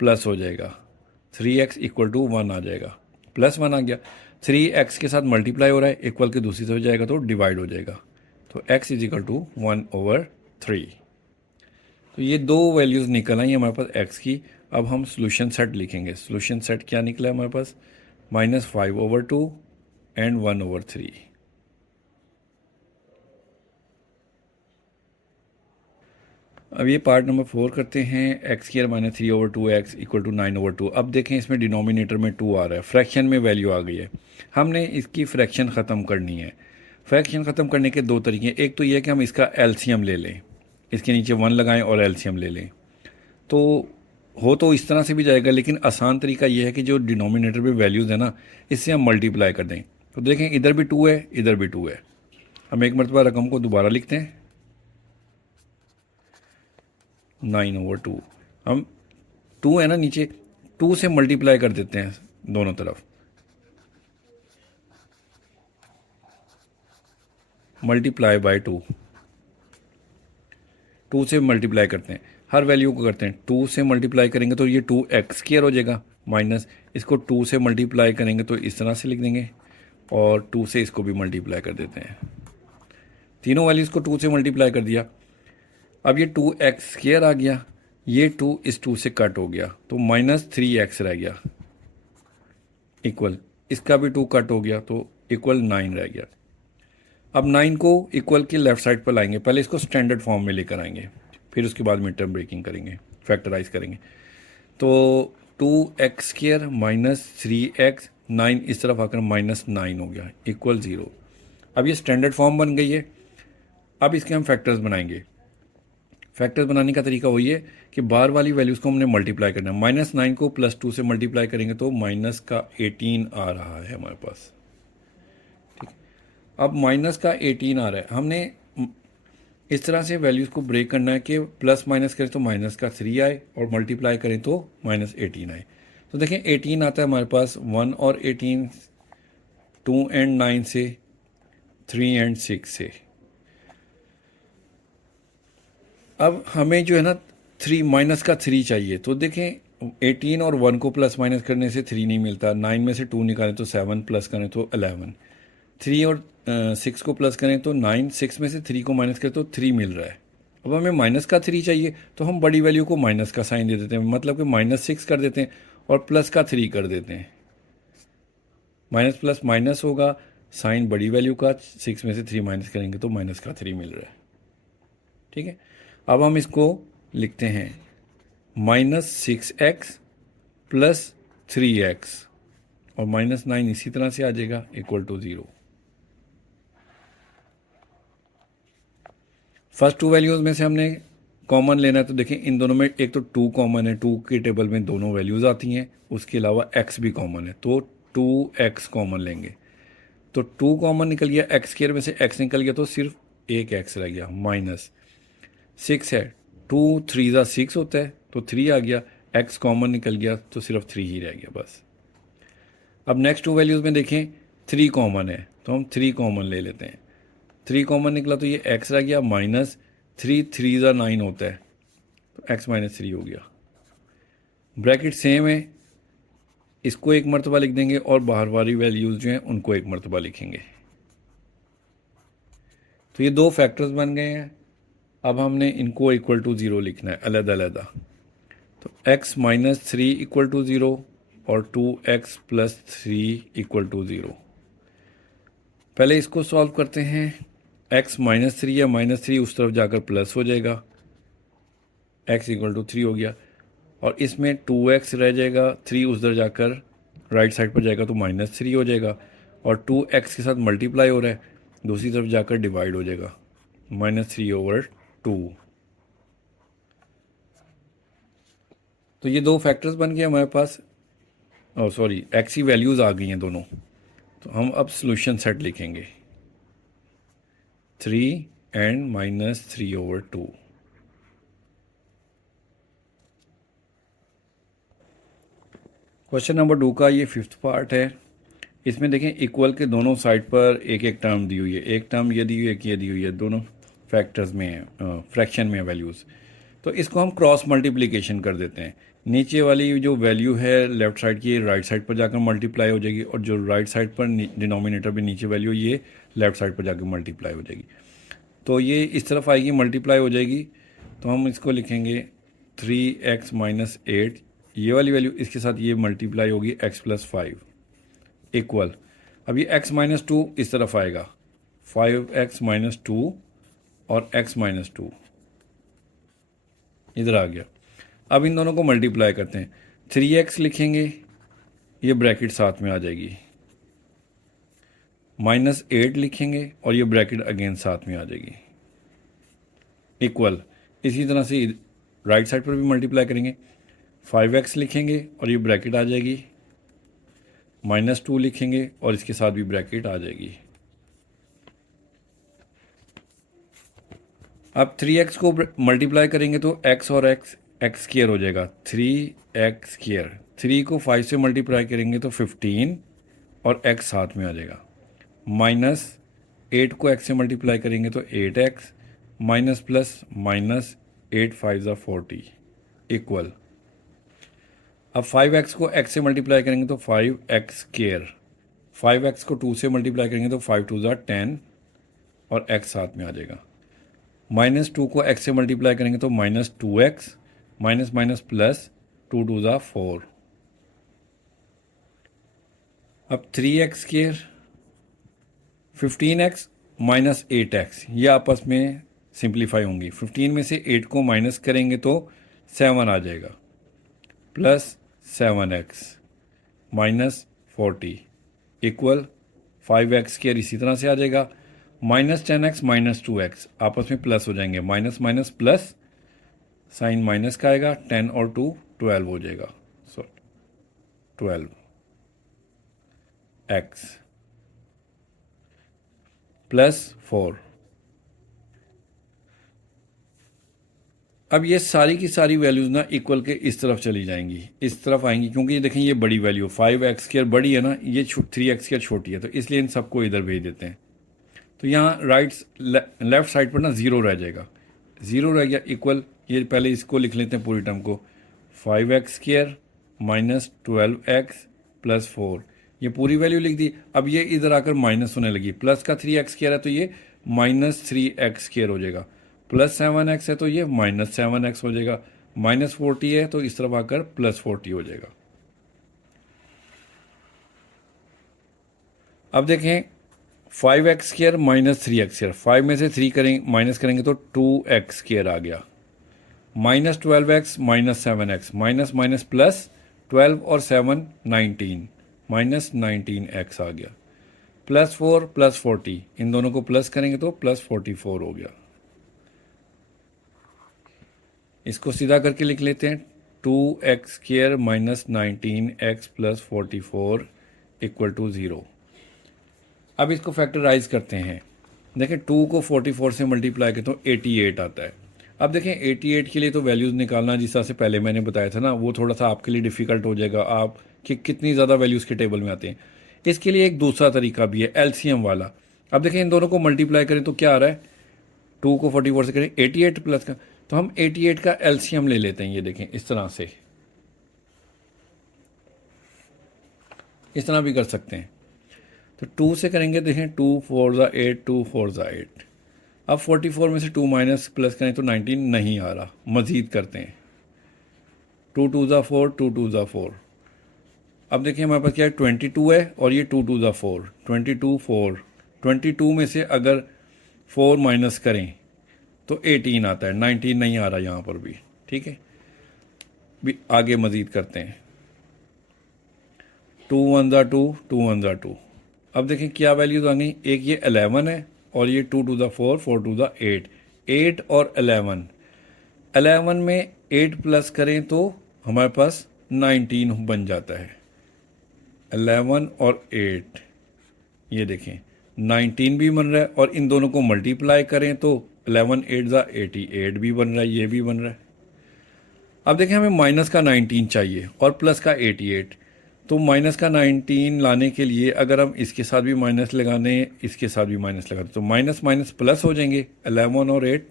प्लस हो जाएगा, 3x इक्वल टू 1 आ जाएगा, +1 आ गया। 3x के साथ मल्टीप्लाई हो रहा है, इक्वल के दूसरी तरफ जाएगा तो डिवाइड हो जाएगा, तो x इज इक्वल टू 1/3। तो ये दो वैल्यूज़ निकल आई हमारे पास x की। अब हम सोल्यूशन सेट लिखेंगे। सोल्यूशन सेट क्या निकला है हमारे पास, -5/2 एंड 1/3। अब ये पार्ट नंबर 4 करते हैं। x² - 3/2x equal to 9/2। अब देखें इसमें डिनोमिनेटर में 2 आ रहा है, फ्रैक्शन में वैल्यू आ गई है। हमने इसकी फ्रैक्शन ख़त्म करनी है। फ्रैक्शन ख़त्म करने के दो तरीके हैं। एक तो ये है कि हम इसका एलसीएम ले लें, इसके नीचे 1 लगाएं और एलसीएम ले लें, तो हो तो इस तरह से भी जाएगा, लेकिन आसान तरीका यह है कि जो डिनोमिनेटर में वैल्यूज़ है ना, इससे हम मल्टीप्लाई कर दें। तो देखें इधर भी 2 है, इधर भी 2 है। हम एक मरतबा रकम को दोबारा लिखते हैं, 9/2। हम 2 है ना नीचे, 2 से मल्टीप्लाई कर देते हैं दोनों तरफ, मल्टीप्लाई बाय 2। 2 से मल्टीप्लाई करते हैं, हर वैल्यू को करते हैं। 2 से मल्टीप्लाई करेंगे तो ये 2x² हो जाएगा, माइनस इसको 2 से मल्टीप्लाई करेंगे तो इस तरह से लिख देंगे, और 2 से इसको भी मल्टीप्लाई कर देते हैं। तीनों वैल्यूज़ को 2 से मल्टीप्लाई कर दिया। अब ये 2x² आ गया, ये 2 इस 2 से कट हो गया तो -3x रह गया, इक्वल इसका भी 2 कट हो गया तो इक्वल 9 रह गया। अब 9 को इक्वल की लेफ्ट साइड पर लाएंगे, पहले इसको स्टैंडर्ड फॉर्म में लेकर आएंगे, फिर उसके बाद मिड टर्म ब्रेकिंग करेंगे, फैक्टराइज करेंगे। तो 2x² - 3x, 9 इस तरफ आकर -9 हो गया, इक्वल 0। अब ये स्टैंडर्ड फॉर्म बन गई है। अब इसके हम फैक्टर्स बनाएंगे। फैक्टर्स बनाने का तरीका वही है कि बाहर वाली वैल्यूज़ को हमने मल्टीप्लाई करना है। -9 को +2 से मल्टीप्लाई करेंगे तो -18 आ रहा है हमारे पास। ठीक, अब -18 आ रहा है। हमने इस तरह से वैल्यूज़ को ब्रेक करना है कि प्लस माइनस करें तो -3 आए और मल्टीप्लाई करें तो -18 आए। तो देखें 18 आता है हमारे पास 1 और 18, 2 एंड 9 से, 3 एंड 6 से। अब हमें जो है ना 3 चाहिए, तो देखें 18 और 1 को प्लस माइनस करने से 3 नहीं मिलता, 9 में से 2 निकालें तो 7, प्लस करें तो 11, 3 और 6 को प्लस करें तो 9, 6 में से 3 को माइनस करें तो 3 मिल रहा है। अब हमें -3 चाहिए तो हम बड़ी वैल्यू को माइनस का साइन दे देते हैं, मतलब कि -6 कर देते हैं और +3 कर देते हैं। माइनस प्लस माइनस होगा, साइन बड़ी वैल्यू का, 6 में से 3 माइनस करेंगे तो -3 मिल रहा है। ठीक है, अब हम इसको लिखते हैं -6x + 3x, और -9 इसी तरह से आ जाएगा, इक्वल टू 0। फर्स्ट 2 वैल्यूज़ में से हमने कॉमन लेना है, तो देखें इन दोनों में एक तो 2 कॉमन है, 2 के टेबल में दोनों वैल्यूज़ आती हैं, उसके अलावा x भी कॉमन है, तो 2x कॉमन लेंगे। तो 2 कॉमन निकल गया, x² में से x निकल गया तो सिर्फ एक x रह गया, -6 है, 2 3 6 होता है तो 3 आ गया, x कॉमन निकल गया तो सिर्फ 3 ही रह गया बस। अब नेक्स्ट 2 वैल्यूज़ में देखें 3 कॉमन है तो हम 3 कॉमन ले लेते हैं। 3 कॉमन निकला तो ये x रह गया, -3 3 9 होता है तो x -3 हो गया। ब्रैकेट सेम है, इसको एक मरतबा लिख देंगे और बाहर वाली वैल्यूज़ जो हैं उनको एक मरतबा लिखेंगे। तो ये दो फैक्टर्स बन गए हैं। अब हमने इनको इक्वल टू 0 लिखना है अलग-अलग। तो x -3 इक्वल टू 0 और 2x + 3 इक्वल टू 0। पहले इसको सॉल्व करते हैं। x -3 या -3 उस तरफ जाकर प्लस हो जाएगा, x इक्वल टू 3 हो गया, और इसमें 2x रह जाएगा, 3 उस तरफ जाकर राइट साइड पर जाएगा तो -3 हो जाएगा, और 2x के साथ मल्टीप्लाई हो रहा है, दूसरी तरफ जाकर डिवाइड हो जाएगा, -3/2। तो ये दो फैक्टर्स बन गए हमारे पास, और सॉरी x की वैल्यूज़ आ गई हैं दोनों। तो हम अब सॉल्यूशन सेट लिखेंगे, 3 एंड -3/2। क्वेश्चन नंबर 2 का ये 5th पार्ट है। इसमें देखें इक्वल के दोनों साइड पर एक एक टर्म दी हुई है, एक टर्म ये दी हुई है, एक ये दी हुई है, दोनों फैक्टर्स में है, फ्रैक्शन में वैल्यूज़। तो इसको हम क्रॉस मल्टीप्लिकेशन कर देते हैं। नीचे वाली जो वैल्यू है लेफ़्ट साइड की, राइट साइड पर जाकर मल्टीप्लाई हो जाएगी, और जो राइट साइड पर डिनोमिनेटर पे नीचे वैल्यू, ये लेफ़्ट साइड पर जाकर मल्टीप्लाई हो जाएगी। तो ये इस तरफ आएगी, मल्टीप्लाई हो जाएगी। तो हम इसको लिखेंगे 3x माइनस 8, ये वाली वैल्यू इसके साथ ये मल्टीप्लाई होगी x प्लस 5 इक्वल। अब ये x माइनस 2 इस तरफ आएगा, 5x माइनस 2 और x माइनस 2 इधर आ गया। अब इन दोनों को मल्टीप्लाई करते हैं, 3x लिखेंगे, ये ब्रैकेट साथ में आ जाएगी, माइनस 8 लिखेंगे और ये ब्रैकेट अगेन साथ में आ जाएगी, इक्वल। इसी तरह से राइट साइड पर भी मल्टीप्लाई करेंगे, 5x लिखेंगे और ये ब्रैकेट आ जाएगी, माइनस 2 लिखेंगे और इसके साथ भी ब्रैकेट आ जाएगी। अब 3x को मल्टीप्लाई करेंगे तो x और x स्क्वायर हो जाएगा, 3x स्क्वायर। 3 को 5 से मल्टीप्लाई करेंगे तो 15 और x साथ में आ जाएगा, माइनस 8 को x से मल्टीप्लाई करेंगे तो 8x, माइनस प्लस माइनस 8 5 ज़ा 40 इक्वल। अब 5x को x से मल्टीप्लाई करेंगे तो 5x स्क्वायर, 5x को 2 से मल्टीप्लाई करेंगे तो 5 2 ज़ा 10 और x साथ में आ जाएगा। माइनस 2 को x से मल्टीप्लाई करेंगे तो minus 2x, minus minus plus 2 2 ज़ा 4। अब 3x square, 15x minus 8x, ये आपस में सिंप्लीफाई होंगी। 15 में से 8 को माइनस करेंगे तो 7 आ जाएगा, plus 7x minus 40 equal 5x square इसी तरह से आ जाएगा, माइनस 10x माइनस 2x आपस में प्लस हो जाएंगे, minus minus plus, sign minus का आएगा, 10 और 2 12 हो जाएगा, सो 12x प्लस 4। अब ये सारी की सारी वैल्यूज़ ना इक्वल के इस तरफ चली जाएंगी, इस तरफ आएंगी, क्योंकि ये देखें ये बड़ी वैल्यू 5x स्क्वायर बड़ी है ना, ये 3x स्क्वायर छोटी है, तो इसलिए इन सबको इधर भेज देते हैं। तो यहाँ लेफ़्ट साइड पर ना ज़ीरो रह जाएगा, ज़ीरो रह गया, इक्वल। ये पहले इसको लिख लेते हैं पूरी टर्म को, 5x square minus 12x plus 4, ये पूरी वैल्यू लिख दी। अब ये इधर आकर माइनस होने लगी, प्लस का 3x स्क्वायर है तो ये माइनस 3x स्क्वायर हो जाएगा, प्लस 7x है तो ये माइनस 7x हो जाएगा, माइनस 40 है तो इस तरफ आकर प्लस 40 हो जाएगा। अब देखें 5x square minus 3x square, 5 में से 3 करेंगे माइनस करेंगे तो 2x स्क्वायर आ गया, minus 12x minus 7x, minus minus plus 12 और 7 19, माइनस 19x आ गया, प्लस 4 प्लस 40, इन दोनों को प्लस करेंगे तो प्लस 44 हो गया। इसको सीधा करके लिख लेते हैं, 2x square minus 19x plus 44 equal to 0। अब इसको फैक्टराइज करते हैं, देखें 2 को 44 से मल्टीप्लाई करते तो 88 आता है। अब देखें 88 के लिए तो वैल्यूज़ निकालना जिस तरह से पहले मैंने बताया था ना, वो थोड़ा सा आपके लिए डिफ़िकल्ट हो जाएगा, आप कि कितनी ज़्यादा वैल्यूज़ के टेबल में आते हैं। इसके लिए एक दूसरा तरीका भी है, एलसीएम वाला। अब देखें इन दोनों को मल्टीप्लाई करें तो क्या आ रहा है, 2 को 44 से करें 88 प्लस का, तो हम 88 का एलसीएम ले लेते हैं। ये देखें इस तरह से, इस तरह भी कर सकते हैं। तो 2 से करेंगे, देखें 2 4 ज़ा 8, 2 4 ज़ा 8। अब 44 में से 2 माइनस प्लस करें तो 19 नहीं आ रहा, मज़ीद करते हैं, 2 2 ज़ा 4, 2 2 ज़ा 4। अब देखिए हमारे पास क्या है, 22 है और ये 2 2 ज़ा 4, 22 4, 22 में से अगर 4 माइनस करें तो 18 आता है, 19 नहीं आ रहा यहाँ पर भी, ठीक है। भी आगे मज़ीद करते हैं, 2 1 ज़ा 2, 2 1 ज़ा 2। अब देखें क्या वैल्यूज आ गई, एक ये 11 है और ये 2 2 ज़ा 4, 4 2 ज़ा 8, 8 और 11, 11 में 8 प्लस करें तो हमारे पास 19 बन जाता है, 11 और 8, ये देखें 19 भी बन रहा है, और इन दोनों को मल्टीप्लाई करें तो 11 8 ज़ा 88 भी बन रहा है, ये भी बन रहा है। अब देखें हमें माइनस का 19 चाहिए और प्लस का 88, तो माइनस का 19 लाने के लिए अगर हम इसके साथ भी माइनस लगाने, इसके साथ भी माइनस लगाते तो माइनस माइनस प्लस हो जाएंगे। 11 और 8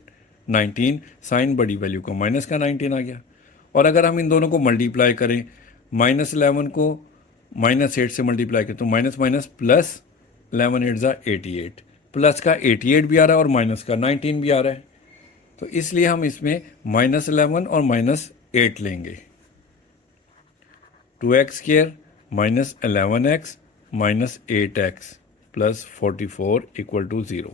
19, साइन बड़ी वैल्यू का माइनस का 19 आ गया। और अगर हम इन दोनों को मल्टीप्लाई करें, -11 को -8 से मल्टीप्लाई करें तो माइनस माइनस प्लस 11 8 ज़ा 88, प्लस का 88 भी आ रहा है और माइनस का 19 भी आ रहा है। तो इसलिए हम इसमें -11 और -8 लेंगे। 2x² -11x -8x plus 44 equal to 0।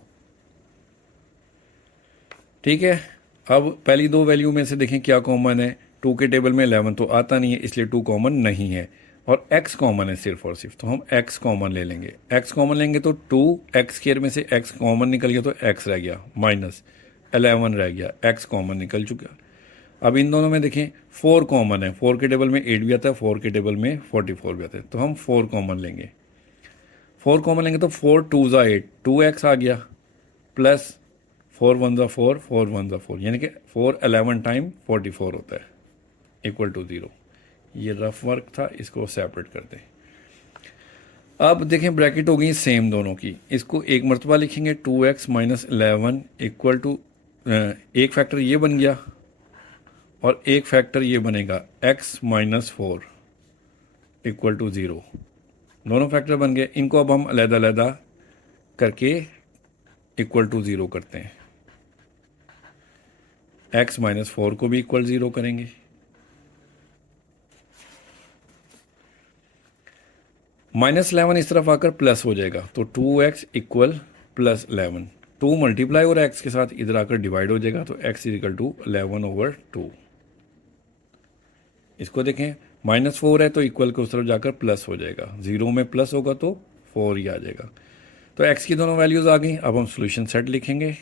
ठीक है, अब पहली दो वैल्यू में से देखें क्या कॉमन है। 2 के टेबल में 11 तो आता नहीं है, इसलिए 2 कॉमन नहीं है और x कॉमन है सिर्फ और सिर्फ, तो हम x कॉमन ले लेंगे। x कॉमन लेंगे तो 2x² में से x कॉमन निकल गया तो x रह गया, -11 रह गया, x कॉमन निकल चुका। अब इन दोनों में देखें 4 कॉमन है, 4 के टेबल में 8 भी आता है, 4 के टेबल में 44 भी आता है, तो हम 4 कॉमन लेंगे। 4 कॉमन लेंगे तो 4 2 ज़ा 8, 2x आ गया, प्लस 4 1 ज़ा 4, 4 1 ज़ा 4, यानी कि 4 11 टाइम 44 होता है, इक्वल टू 0। ये रफ वर्क था, इसको सेपरेट कर दें। अब देखें ब्रैकेट हो गई सेम दोनों की, इसको एक मरतबा लिखेंगे 2x -11 इक्वल टू, एक फैक्टर ये बन गया और एक फैक्टर ये बनेगा x -4 इक्वल टू 0। दोनों फैक्टर बन गए, इनको अब हम अलग-अलग करके इक्वल टू 0 करते हैं। x -4 को भी इक्वल 0 करेंगे, -11 इस तरफ आकर प्लस हो जाएगा तो 2x इक्वल +11, 2 मल्टीप्लाई और x के साथ इधर आकर डिवाइड हो जाएगा तो x इक्वल टू 11/2। इसको देखें, -4 है तो इक्वल के उस तरफ जाकर प्लस हो जाएगा, 0 में प्लस होगा तो 4 ही आ जाएगा। तो x की दोनों वैल्यूज़ आ गई। अब हम सोल्यूशन सेट लिखेंगे,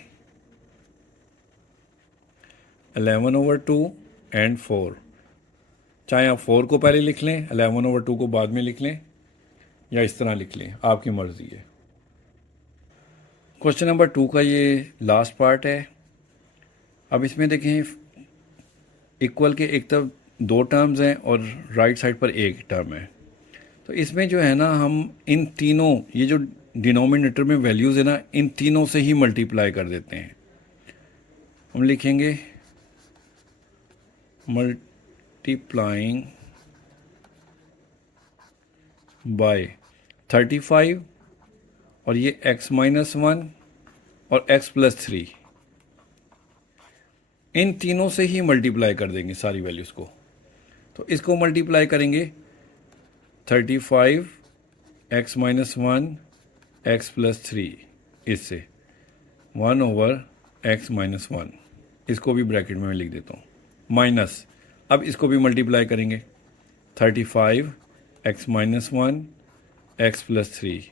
11/2 एंड 4। चाहे आप 4 को पहले लिख लें, 11/2 को बाद में लिख लें, या इस तरह लिख लें, आपकी मर्ज़ी है। क्वेश्चन नंबर 2 का ये लास्ट पार्ट है। अब इसमें देखें, इक्वल के एक तरफ 2 टर्म्स हैं और राइट साइड पर एक टर्म है। तो इसमें जो है ना, हम इन तीनों, ये जो डिनोमिनेटर में वैल्यूज़ है ना, इन तीनों से ही मल्टीप्लाई कर देते हैं। हम लिखेंगे मल्टीप्लाइंग बाय 35 और ये x -1 और x +3, इन तीनों से ही मल्टीप्लाई कर देंगे सारी वैल्यूज़ को। तो इसको मल्टीप्लाई करेंगे 35 x -1 x +3 इससे 1/x -1, इसको भी ब्रैकेट में मैं लिख देता हूँ, माइनस, अब इसको भी मल्टीप्लाई करेंगे 35 x -1 x +3,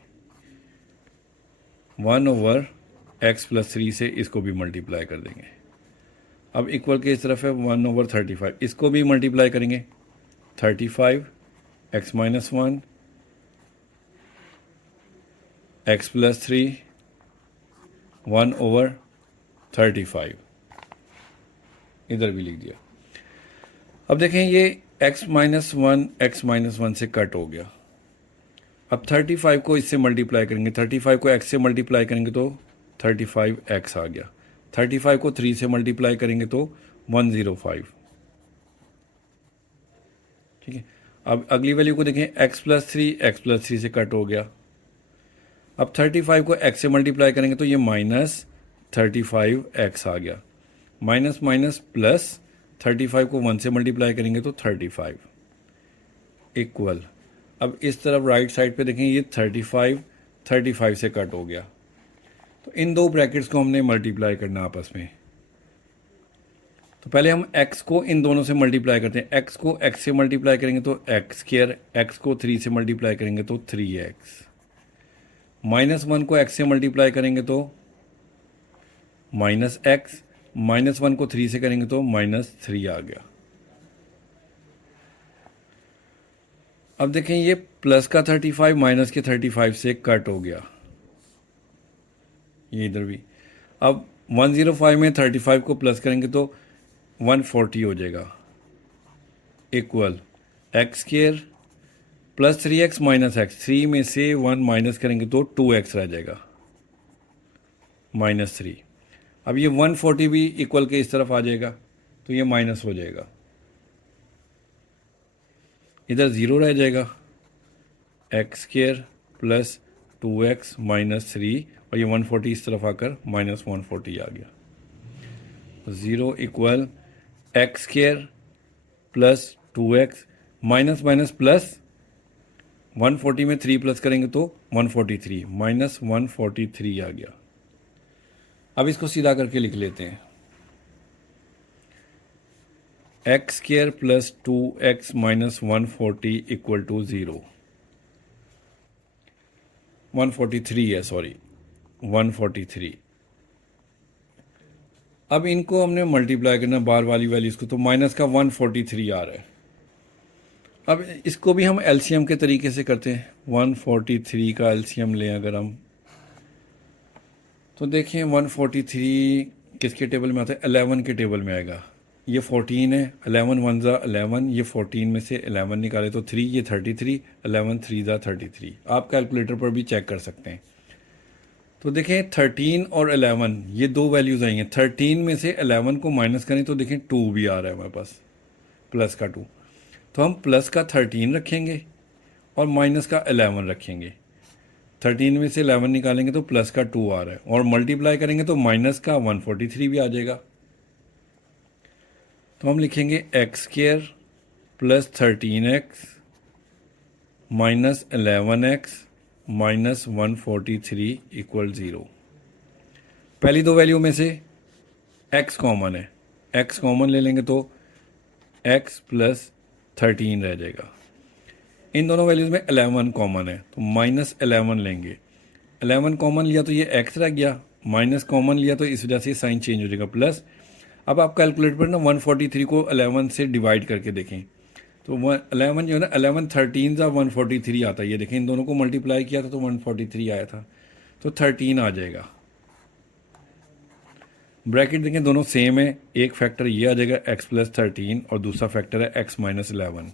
1/x +3 से इसको भी मल्टीप्लाई कर देंगे। अब इक्वल के इस तरफ है 1/35, इसको भी मल्टीप्लाई करेंगे 35 x -1 x +3 1/35, इधर भी लिख दिया। अब देखें, ये x -1 x -1 से कट हो गया। अब 35 को इससे मल्टीप्लाई करेंगे, 35 को x से मल्टीप्लाई करेंगे तो 35x आ गया, 35 को 3 से मल्टीप्लाई करेंगे तो 105। ठीक है, अब अगली वैल्यू को देखें, x +3 से कट हो गया। अब 35 को x से मल्टीप्लाई करेंगे तो ये -35x आ गया, माइनस माइनस प्लस 35 को 1 से मल्टीप्लाई करेंगे तो 35 इक्वल। अब इस तरफ राइट साइड पे देखें, ये 35 से कट हो गया। तो इन दो ब्रैकेट्स को हमने मल्टीप्लाई करना आपस में। तो पहले हम x को इन दोनों से मल्टीप्लाई करते हैं। x को x से मल्टीप्लाई करेंगे तो x², x को 3 से मल्टीप्लाई करेंगे तो 3x, -1 को x से मल्टीप्लाई करेंगे तो -x, -1 को 3 से करेंगे तो -3 आ गया। अब देखें, ये प्लस का 35 माइनस के 35 से कट हो गया, ये इधर भी। अब 105 में 35 को प्लस करेंगे तो 140 हो जाएगा, equal x² plus 3x minus x, 3 में से 1 माइनस करेंगे तो 2x रह जाएगा -3। अब ये 140 भी इक्वल के इस तरफ आ जाएगा तो ये माइनस हो जाएगा, इधर 0 रह जाएगा, x² प्लस 2x माइनस 3 और ये 140 इस तरफ आकर -140 आ गया। 0 equal x² plus 2x minus minus plus 140 में 3 प्लस करेंगे तो 143 -143 आ गया। अब इसको सीधा करके लिख लेते हैं, x² plus 2x minus 140 equal to 0, 143 है, सॉरी 143। अब इनको हमने मल्टीप्लाई करना बार वाली वैल्यूज को, तो माइनस का 143 आ रहा है। अब इसको भी हम एलसीएम के तरीके से करते हैं, 143 का एलसीएम लें अगर हम, तो देखें 143 किसके टेबल में आता है, 11 के टेबल में आएगा। ये 14 है, 11 1 ज़ा 11, ये 14 में से 11 निकाले तो 3, ये 33, 11 3 ज़ा 33। आप कैलकुलेटर पर भी चेक कर सकते हैं। तो देखें 13 और 11 ये दो वैल्यूज़ आई हैं, 13 में से 11 को माइनस करें तो देखें 2 भी आ रहा है हमारे पास, प्लस का 2। तो हम प्लस का 13 रखेंगे और माइनस का 11 रखेंगे। 13 में से 11 निकालेंगे तो प्लस का 2 आ रहा है, और मल्टीप्लाई करेंगे तो माइनस का 143 भी आ जाएगा। तो हम लिखेंगे x² plus 13x minus 11x minus 143 equal 0। पहली दो वैल्यू में से x कॉमन है, x कॉमन ले लेंगे तो x प्लस 13 रह जाएगा। इन दोनों वैल्यूज़ में 11 कॉमन है तो माइनस 11 लेंगे, 11 कॉमन लिया तो ये x रह गया, माइनस कॉमन लिया तो इस वजह से साइन चेंज हो जाएगा प्लस। अब आप कैलकुलेटर पर ना 143 को 11 से डिवाइड करके देखें तो 11 जो है ना, 11 13 ज़ा 143 आता है। ये देखें इन दोनों को मल्टीप्लाई किया था तो 143 आया था, तो 13 आ जाएगा। ब्रैकेट देखें दोनों सेम है, एक फैक्टर ये आ जाएगा x प्लस 13 और दूसरा फैक्टर है x माइनस 11।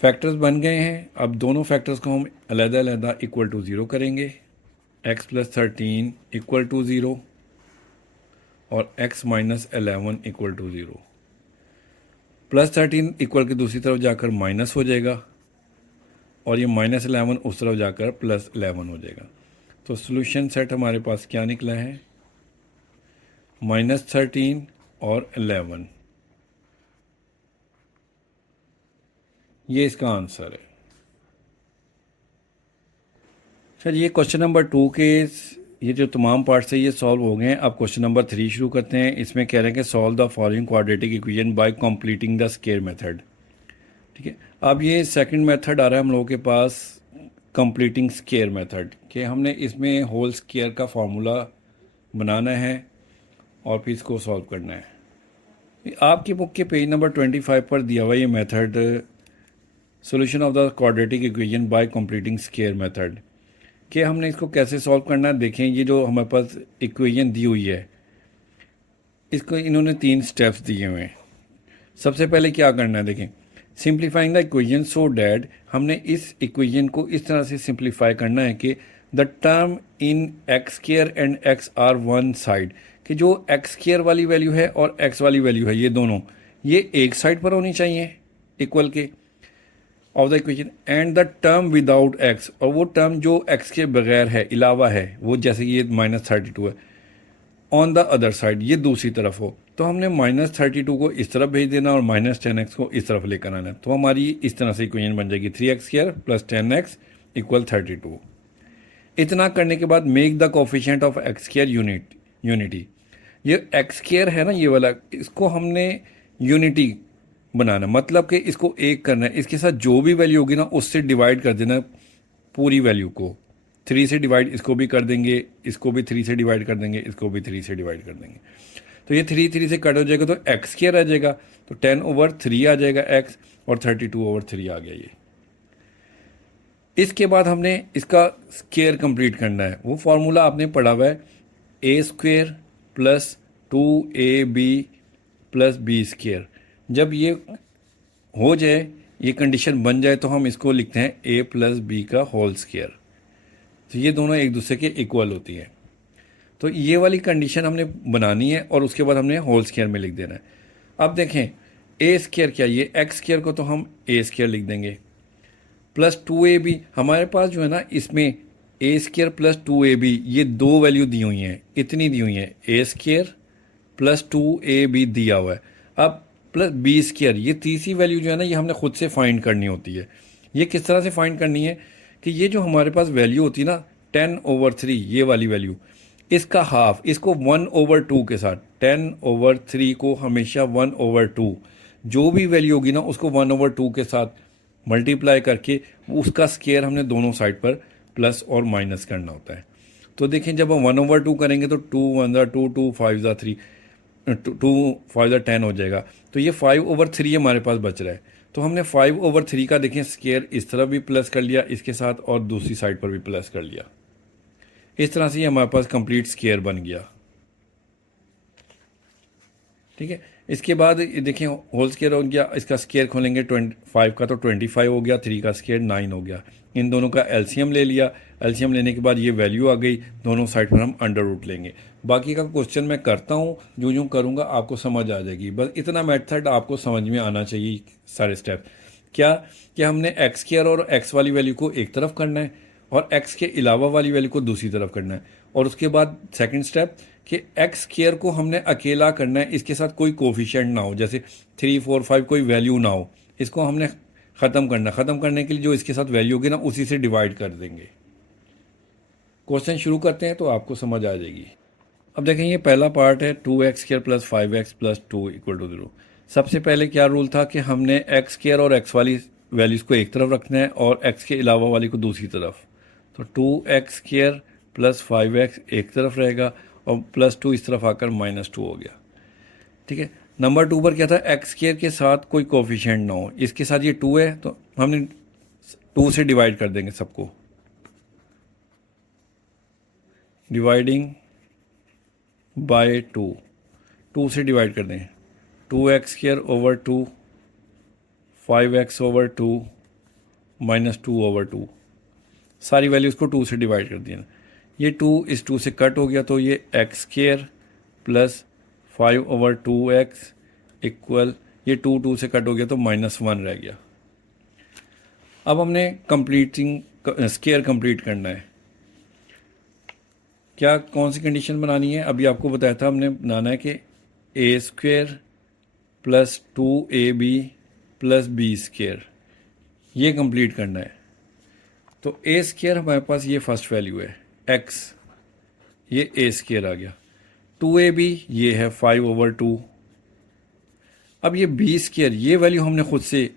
फैक्टर्स बन गए हैं। अब दोनों फैक्टर्स को हम अलग-अलग इक्वल टू 0 करेंगे, x प्लस 13 इक्वल टू 0 और x minus 11 equal to 0। Plus 13 equal के दूसरी तरफ जाकर माइनस हो जाएगा और ये माइनस 11 उस तरफ जाकर प्लस 11 हो जाएगा। तो सॉल्यूशन सेट हमारे पास क्या निकला है, -13 और 11। ये इसका आंसर है। सर ये क्वेश्चन नंबर 2 के ये जो तमाम पार्ट्स है ये सॉल्व हो गए हैं। अब क्वेश्चन नंबर 3 शुरू करते हैं। इसमें कह रहे हैं कि solve the following quadratic equation bye completing the square method. ठीक है, अब ये सेकंड मेथड आ रहा है हम लोगों के पास, कंप्लीटिंग स्क्वायर मेथड, कि हमने इसमें होल स्क्वायर का फार्मूला बनाना है और फिर इसको सॉल्व करना है। आपकी बुक के पेज नंबर 25 पर दिया हुआ ये method, solution of the quadratic equation bye completing square method, कि हमने इसको कैसे सॉल्व करना है। देखें ये जो हमारे पास इक्वेशन दी हुई है, इसको इन्होंने 3 स्टेप्स दिए हुए हैं। सबसे पहले क्या करना है, देखें simplifying the equation so that, हमने इस इक्वेशन को इस तरह से सिंप्लीफाई करना है कि the term in x square and x are one side, कि जो एक्स स्क्वायर वाली वैल्यू है और एक्स वाली वैल्यू है ये दोनों ये एक साइड पर होनी चाहिए इक्वल के of the equation, and the term without x, और वो टर्म जो एक्स के बगैर है, अलावा है, वो जैसे ये -32 है, ऑन द अदर साइड ये दूसरी तरफ हो। तो हमने -32 को इस तरफ भेज देना और -10x को इस तरफ लेकर आना। तो हमारी इस तरह से इक्वेशन बन जाएगी 3x² प्लस 10x इक्वल 32। इतना करने के बाद make the coefficient of x² unity, ये x² है ना ये वाला, इसको हमने यूनिटी बनाना, मतलब कि इसको एक करना है, इसके साथ जो भी वैल्यू होगी ना उससे डिवाइड कर देना पूरी वैल्यू को। 3 से डिवाइड इसको भी कर देंगे, इसको भी 3 से डिवाइड कर देंगे, इसको भी 3 से डिवाइड कर देंगे। तो ये 3 से कट हो जाएगा तो x² आ जाएगा, तो 10/3 आ जाएगा x, और 32/3 आ गया ये। इसके बाद हमने इसका स्क्वायर कंप्लीट करना है। वो फार्मूला आपने पढ़ा हुआ है, a² plus 2ab plus b²। जब ये हो जाए, ये कंडीशन बन जाए, तो हम इसको लिखते हैं ए प्लस बी का होल स्क्वायर। तो ये दोनों एक दूसरे के इक्वल होती है। तो ये वाली कंडीशन हमने बनानी है और उसके बाद हमने होल स्क्वायर में लिख देना है। अब देखें ए स्क्वायर क्या, ये एक्स स्क्वायर को तो हम ए स्क्वायर लिख देंगे, प्लस 2ab हमारे पास जो है ना, इसमें ए स्क्वायर प्लस 2ab ये दो वैल्यू दी हुई हैं, इतनी दी हुई हैं, ए स्क्वायर प्लस 2ab दिया हुआ है। अब प्लस बी स्क्वायर, ये तीसरी वैल्यू जो है ना, ये हमने खुद से फाइंड करनी होती है। ये किस तरह से फाइंड करनी है कि ये जो हमारे पास वैल्यू होती है ना 10/3, ये वाली वैल्यू, इसका हाफ, इसको 1/2 के साथ, 10/3 को हमेशा 1/2, जो भी वैल्यू होगी ना उसको 1/2 के साथ मल्टीप्लाई करके उसका स्क्वायर हमने दोनों साइड पर प्लस और माइनस करना होता है। तो देखें जब हम 1/2 करेंगे तो 2 1 2, 2 5 3, 2 5 10 हो जाएगा। तो ये 5/3 हमारे पास बच रहा है। तो हमने 5/3 का देखें स्क्वायर इस तरफ भी प्लस कर लिया इसके साथ, और दूसरी साइड पर भी प्लस कर लिया। इस तरह से ये हमारे पास कंप्लीट स्क्वायर बन गया। ठीक है, इसके बाद ये देखें होल स्क्वायर हो गया, इसका स्क्वायर खोलेंगे 25 का तो 25 हो गया, 3 का स्क्वायर 9 हो गया। इन दोनों का एलसीएम ले लिया, एलसीएम लेने के बाद ये वैल्यू आ गई, दोनों साइड पर हम अंडर रूट लेंगे। बाकी का क्वेश्चन मैं करता हूँ, जो यूँ करूँगा आपको समझ आ जाएगी। बस इतना मेथड आपको समझ में आना चाहिए, सारे स्टेप। क्या कि हमने एक्स स्क्वायर और एक्स वाली वैल्यू को एक तरफ करना है और एक्स के अलावा वाली वैल्यू को दूसरी तरफ करना है, और उसके बाद सेकंड स्टेप कि एक्स स्क्वायर को हमने अकेला करना है, इसके साथ कोई कोफिशिएंट ना हो, जैसे 3 4 5 कोई वैल्यू ना हो, इसको हमने ख़त्म करना। ख़त्म करने के लिए जो इसके साथ वैल्यू होगी ना उसी से डिवाइड कर देंगे। क्वेश्चन शुरू करते हैं तो आपको समझ आ जाएगी। अब देखें ये पहला पार्ट है, 2x² plus 5x plus 2 equal to 0। सबसे पहले क्या रूल था कि हमने एक्स स्क्वायर और एक्स वाली वैल्यूज़ को एक तरफ रखना है और एक्स के अलावा वाली को दूसरी तरफ। तो 2x² प्लस 5x एक तरफ रहेगा और प्लस 2 इस तरफ आकर -2 हो गया। ठीक है, नंबर 2 पर क्या था, एक्स स्क्वायर के साथ कोई कोफिशिएंट ना हो, इसके साथ ये 2 है तो हमने 2 से डिवाइड कर देंगे सबको, डिवाइडिंग बाय 2 से डिवाइड कर दें, 2x² ओवर 2, 5x ओवर 2, -2/2, सारी वैल्यूज़ को 2 से डिवाइड कर दिया। ये 2 इस 2 से कट हो गया तो ये x² प्लस 5/2x इक्वल, ये 2 से कट हो गया तो -1 रह गया। अब हमने कंप्लीटिंग स्क्वायर कंप्लीट करना है। क्या कौन सी कंडीशन बनानी है, अभी आपको बताया था हमने बनाना है कि a² plus 2ab plus b², ये कंप्लीट करना है। तो a² हमारे पास ये फर्स्ट वैल्यू है x, ये a² आ गया, 2ab ये है 5/2। अब ये b², ये वैल्यू हमने खुद से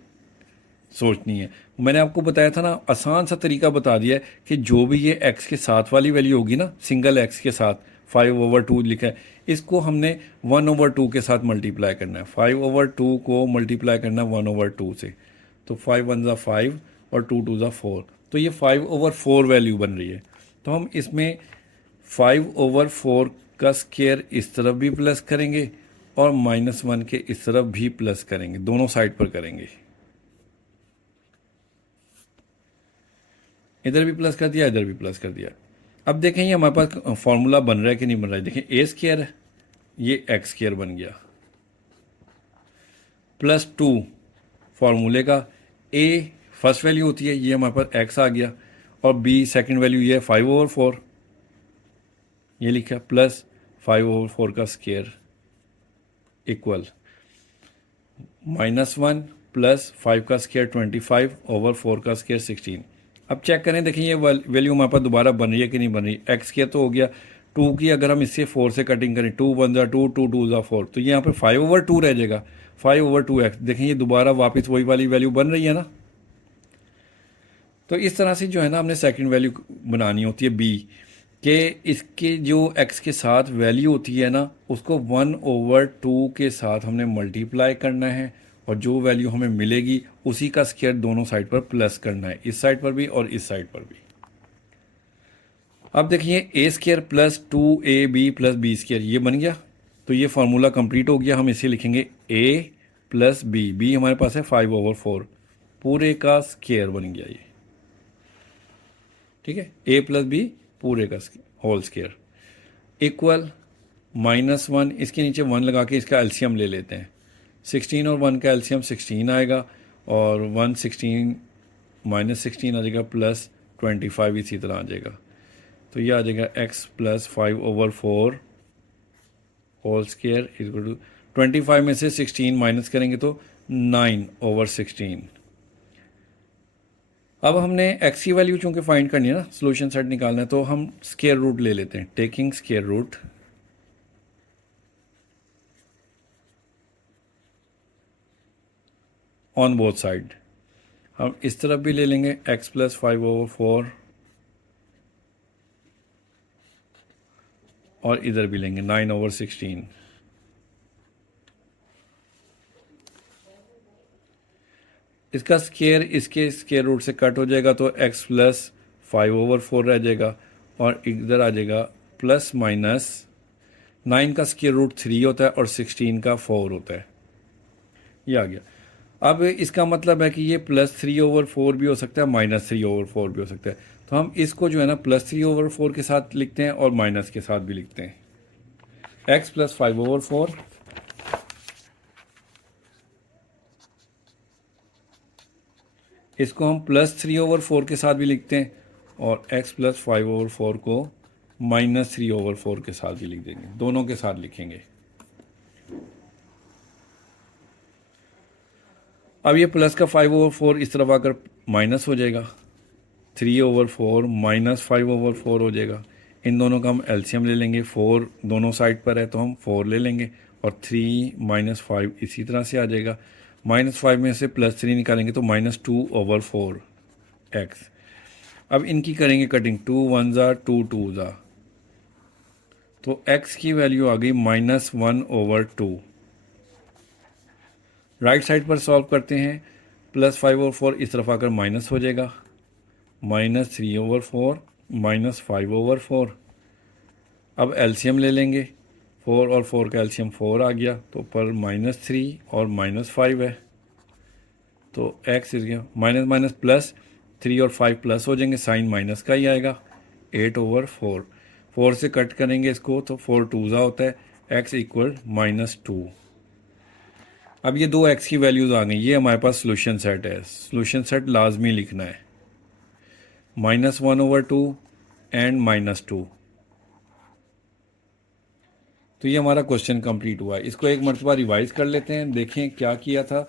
सोचनी है। मैंने आपको बताया था ना, आसान सा तरीका बता दिया है कि जो भी ये x के साथ वाली वैल्यू होगी ना, सिंगल x के साथ 5/2 लिखा है, इसको हमने 1/2 के साथ मल्टीप्लाई करना है। 5/2 को मल्टीप्लाई करना है 1/2 से, तो 5 1 ज़ा 5 और 2 2 ज़ा 4, तो ये 5/4 वैल्यू बन रही है। तो हम इसमें 5/4 का स्क्वायर इस तरफ भी प्लस करेंगे और -1 के इस तरफ भी प्लस करेंगे, दोनों साइड पर करेंगे। इधर भी प्लस कर दिया, इधर भी प्लस कर दिया। अब देखें ये हमारे पास फॉर्मूला बन रहा है कि नहीं बन रहा है। देखें a², ये x² बन गया, प्लस 2 फार्मूले का, a फर्स्ट वैल्यू होती है, ये हमारे पास x आ गया, और b सेकंड वैल्यू ये 5/4, ये लिखा, प्लस 5/4 का स्क्वायर इक्वल -1 प्लस 5 का स्क्वायर 25/4 का स्क्वायर 16। अब चेक करें, देखें ये वैल्यू हमारे पास दोबारा बन रही है कि नहीं बन रही। x² तो हो गया, 2 की अगर हम इससे 4 से कटिंग करें, 2 1 ज़ा 2, 2 2 ज़ा 4, तो ये यहाँ पर 5/2 रह जाएगा, 5/2x। देखें ये दोबारा वापस वही वाली वैल्यू बन रही है ना। तो इस तरह से जो है ना हमने सेकंड वैल्यू बनानी होती है b, कि इसके जो x के साथ वैल्यू होती है ना उसको 1/2 के साथ हमने मल्टीप्लाई करना है, और जो वैल्यू हमें मिलेगी उसी का स्क्वायर दोनों साइड पर प्लस करना है, इस साइड पर भी और इस साइड पर भी। अब देखिए a² plus 2ab plus b², ये बन गया, तो ये फार्मूला कंप्लीट हो गया। हम इसे लिखेंगे a प्लस बी हमारे पास है 5/4 पूरे का स्केयर बन गया ये, ठीक है, ए प्लस बी पूरे का होल स्केयर इक्वल -1, इसके नीचे 1 लगा के इसका एलसीएम ले लेते हैं। 16 और 1 का एलसीएम 16 आएगा और 1 16 -16 आ जाएगा प्लस 25 इसी तरह आ जाएगा। तो ये आ जाएगा x plus 5/4 whole square equal to 25 में से 16 माइनस करेंगे तो 9/16। अब हमने x की वैल्यू चूंकि फाइंड करनी है ना, सोल्यूशन सेट निकालना है, तो हम स्केयर रूट ले लेते हैं। Taking square root on both side, हम इस तरफ भी ले लेंगे x प्लस 5/4 और इधर भी लेंगे 9/16। इसका स्केयर इसके स्केयर रूट से कट हो जाएगा तो x प्लस 5/4 रह जाएगा और इधर आ जाएगा प्लस माइनस 9 का स्केयर रूट 3 होता है और 16 का 4 होता है। ये आ गया। अब इसका मतलब है कि ये +3/4 भी हो सकता है, -3/4 भी हो सकता है। तो हम इसको जो है ना +3/4 के साथ लिखते हैं और माइनस के साथ भी लिखते हैं। x प्लस 5/4 इसको हम +3/4 के साथ भी लिखते हैं और x प्लस 5/4 को -3/4 के साथ भी लिख देंगे, दोनों के साथ लिखेंगे। अब ये प्लस का 5/4 इस तरफ आकर माइनस हो जाएगा, 3/4 माइनस 5/4 हो जाएगा। इन दोनों का हम एलसीएम ले लेंगे, 4 दोनों साइड पर है तो हम 4 ले लेंगे और 3 - 5 इसी तरह से आ जाएगा। -5 में से +3 निकालेंगे तो -2/4 x। अब इनकी करेंगे कटिंग, 2 1 ज़ा 2 2 ज़ा, तो x की वैल्यू आ गई -1/2। राइट साइड पर सॉल्व करते हैं, +5/4 इस तरफ आकर माइनस हो जाएगा, -3/4 -5/4। अब एलसीएम ले लेंगे, 4 और 4 का एलसीएम 4 आ गया तो पर -3 और -5 है तो x इस गया माइनस माइनस प्लस, 3 और 5 प्लस हो जाएंगे, साइन माइनस का ही आएगा, 8/4। 4 से कट करेंगे इसको तो 4 2 ज़ा होता है, x इक्वल -2। अब ये दो x की वैल्यूज़ आ गई, ये हमारे पास सोल्यूशन सेट है। सोल्यूशन सेट लाजमी लिखना है, -1/2 एंड -2। तो ये हमारा क्वेश्चन कंप्लीट हुआ है। इसको एक मरतबा रिवाइज कर लेते हैं, देखें क्या किया था।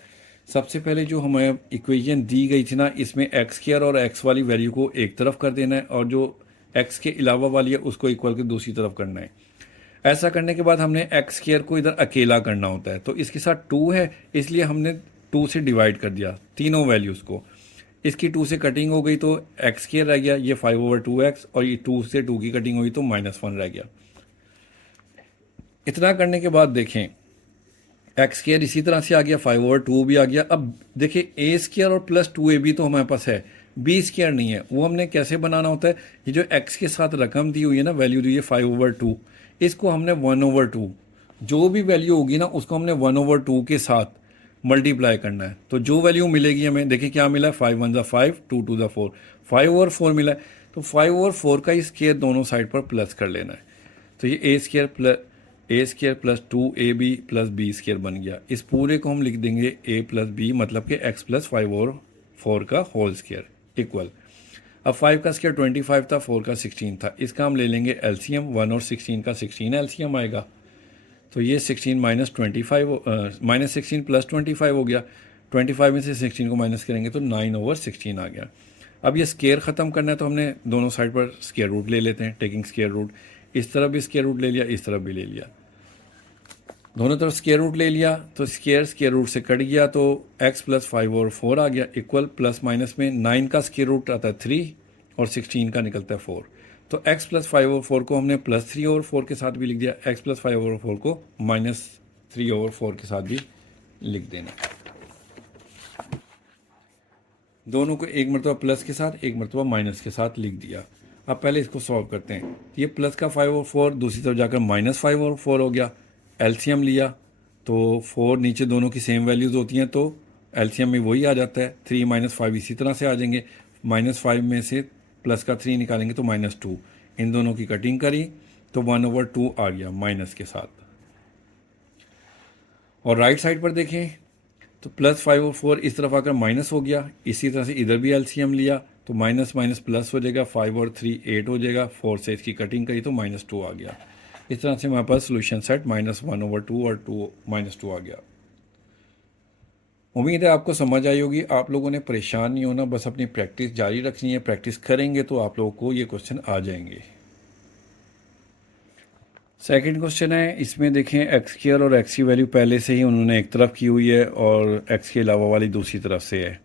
सबसे पहले जो हमें इक्वेशन दी गई थी ना, इसमें एक्स स्क्वायर और x वाली वैल्यू को एक तरफ कर देना है और जो x के अलावा वाली है उसको इक्वल के दूसरी तरफ करना है। ऐसा करने के बाद हमने एक्स स्क्वायर को इधर अकेला करना होता है, तो इसके साथ 2 है इसलिए हमने 2 से डिवाइड कर दिया तीनों वैल्यूज़ को। इसकी 2 से कटिंग हो गई तो एक्स स्क्वायर रह गया, ये 5/2x, और ये 2 से 2 की कटिंग हुई तो -1 रह गया। इतना करने के बाद देखें एक्स स्क्वायर इसी तरह से आ गया, 5/2 भी आ गया। अब देखिए ए स्क्वायर और +2ab तो हमारे पास है, बी स्क्वायर नहीं है। वो हमने कैसे बनाना होता है, ये जो एक्स के साथ रकम दी हुई है ना, वैल्यू दी है 5/2, इसको हमने 1/2, जो भी वैल्यू होगी ना उसको हमने 1/2 के साथ मल्टीप्लाई करना है। तो जो वैल्यू मिलेगी हमें, देखिए क्या मिला, 5 1 ज़ा 5, 2 2 ज़ा 4, 5/4 मिला है। तो 5/4 का ही स्क्वायर दोनों साइड पर प्लस कर लेना है। तो ये A square plus 2ab plus B square बन गया। इस पूरे को हम लिख देंगे a प्लस बी, मतलब कि x प्लस 5/4 का होल स्क्वायर इक्वल। अब 5 का स्क्वायर 25 था, 4 का 16 था, इसका हम ले लेंगे एलसीएम, 1 और 16 का 16 एलसीएम आएगा। तो ये 16 - 25 -16 + 25 हो गया, 25 में से 16 को माइनस करेंगे तो 9/16 आ गया। अब ये स्क्वायर ख़त्म करना है तो हमने दोनों साइड पर स्क्वायर रूट ले लेते हैं, टेकिंग स्क्वायर रूट। इस तरफ भी स्क्वायर रूट ले लिया, इस तरफ भी ले लिया, दोनों तरफ स्क्वायर रूट ले लिया तो स्क्वायर रूट से कट गया तो x प्लस 5/4 आ गया इक्वल, प्लस माइनस में 9 का स्क्वायर रूट आता है 3 और 16 का निकलता है 4। तो x प्लस 5/4 को हमने +3/4 के साथ भी लिख दिया, x प्लस 5/4 को -3/4 के साथ भी लिख देना। दोनों को एक मरतबा प्लस के साथ एक मरतबा माइनस के साथ लिख दिया। अब पहले इसको सॉल्व करते हैं। ये प्लस का 5/4 दूसरी तरफ जाकर -5/4 हो गया, एलसीएम लिया तो 4 नीचे दोनों की सेम वैल्यूज़ होती हैं, तो एलसीएम में वही आ जाता है। 3 माइनस 5 इसी तरह से आ जाएंगे। -5 में से प्लस का 3 निकालेंगे तो -2। इन दोनों की कटिंग करी तो 1/2 आ गया माइनस के साथ। और राइट साइड पर देखें तो +5 और 4 इस तरफ आकर माइनस हो गया। इसी तरह से इधर भी एलसीएम लिया तो माइनस माइनस प्लस हो जाएगा। 5 और 3 8 हो जाएगा। 4 से इसकी कटिंग करी तो -2 आ गया। इस तरह से हमारे पास सोल्यूशन सेट -1/2 और 2 -2 आ गया। उम्मीद है आपको समझ आई होगी। आप लोगों ने परेशान नहीं होना, बस अपनी प्रैक्टिस जारी रखनी है। प्रैक्टिस करेंगे तो आप लोगों को ये क्वेश्चन आ जाएंगे। सेकंड क्वेश्चन है, इसमें देखें एक्स की और एक्स की वैल्यू पहले से ही उन्होंने एक तरफ की हुई है और एक्स के अलावा वाली दूसरी तरफ से है,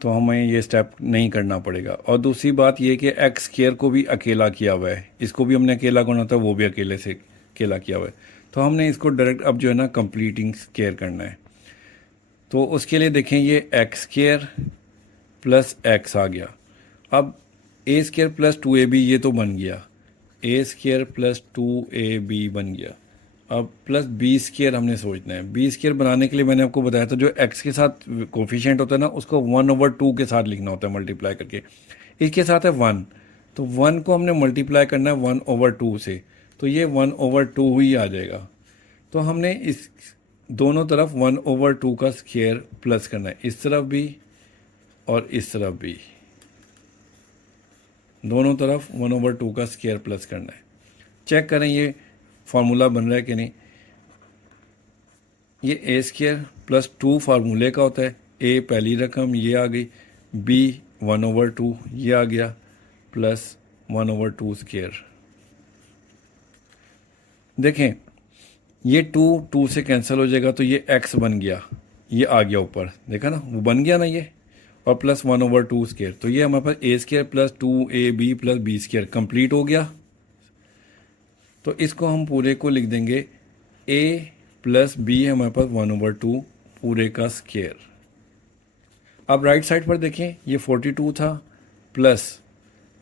तो हमें ये स्टेप नहीं करना पड़ेगा। और दूसरी बात ये कि एक्स स्क्वायर को भी अकेला किया हुआ है, इसको भी हमने अकेला करना था, वो भी अकेले से अकेला किया हुआ है। तो हमने इसको डायरेक्ट अब जो है ना कंप्लीटिंग स्क्वायर करना है। तो उसके लिए देखें ये एक्स स्क्वायर प्लस एक्स आ गया। अब ए स्क्वायर प्लस 2ab ये तो बन गया, ए स्क्वायर प्लस 2ab बन गया। अब प्लस बी स्क्वायर हमने सोचना है। बी स्क्वायर बनाने के लिए मैंने आपको बताया था जो एक्स के साथ कोफिशिएंट होता है ना उसको 1/2 के साथ लिखना होता है मल्टीप्लाई करके। इसके साथ है 1, तो 1 को हमने मल्टीप्लाई करना है 1/2 से, तो ये 1/2 ही आ जाएगा। तो हमने इस दोनों तरफ 1/2 का स्क्वायर प्लस करना है, इस तरफ भी और इस तरफ भी, दोनों तरफ 1/2 का स्क्वायर प्लस करना है। चेक करें ये फार्मूला बन रहा है कि नहीं। ये ए स्क्वायर प्लस 2 फार्मूले का होता है। ए पहली रकम ये आ गई, बी 1/2 ये आ गया, प्लस 1/2 स्क्वायर। देखें ये 2 से कैंसिल हो जाएगा तो ये एक्स बन गया, ये आ गया ऊपर, देखा ना वो बन गया ना ये, और प्लस 1/2 स्क्वायर। तो ये हमारे पास A square plus 2ab plus B square complete हो गया। तो इसको हम पूरे को लिख देंगे a प्लस बी है हमारे पास 1/2 पूरे का स्क्वायर। अब राइट साइड पर देखें ये 42 था, प्लस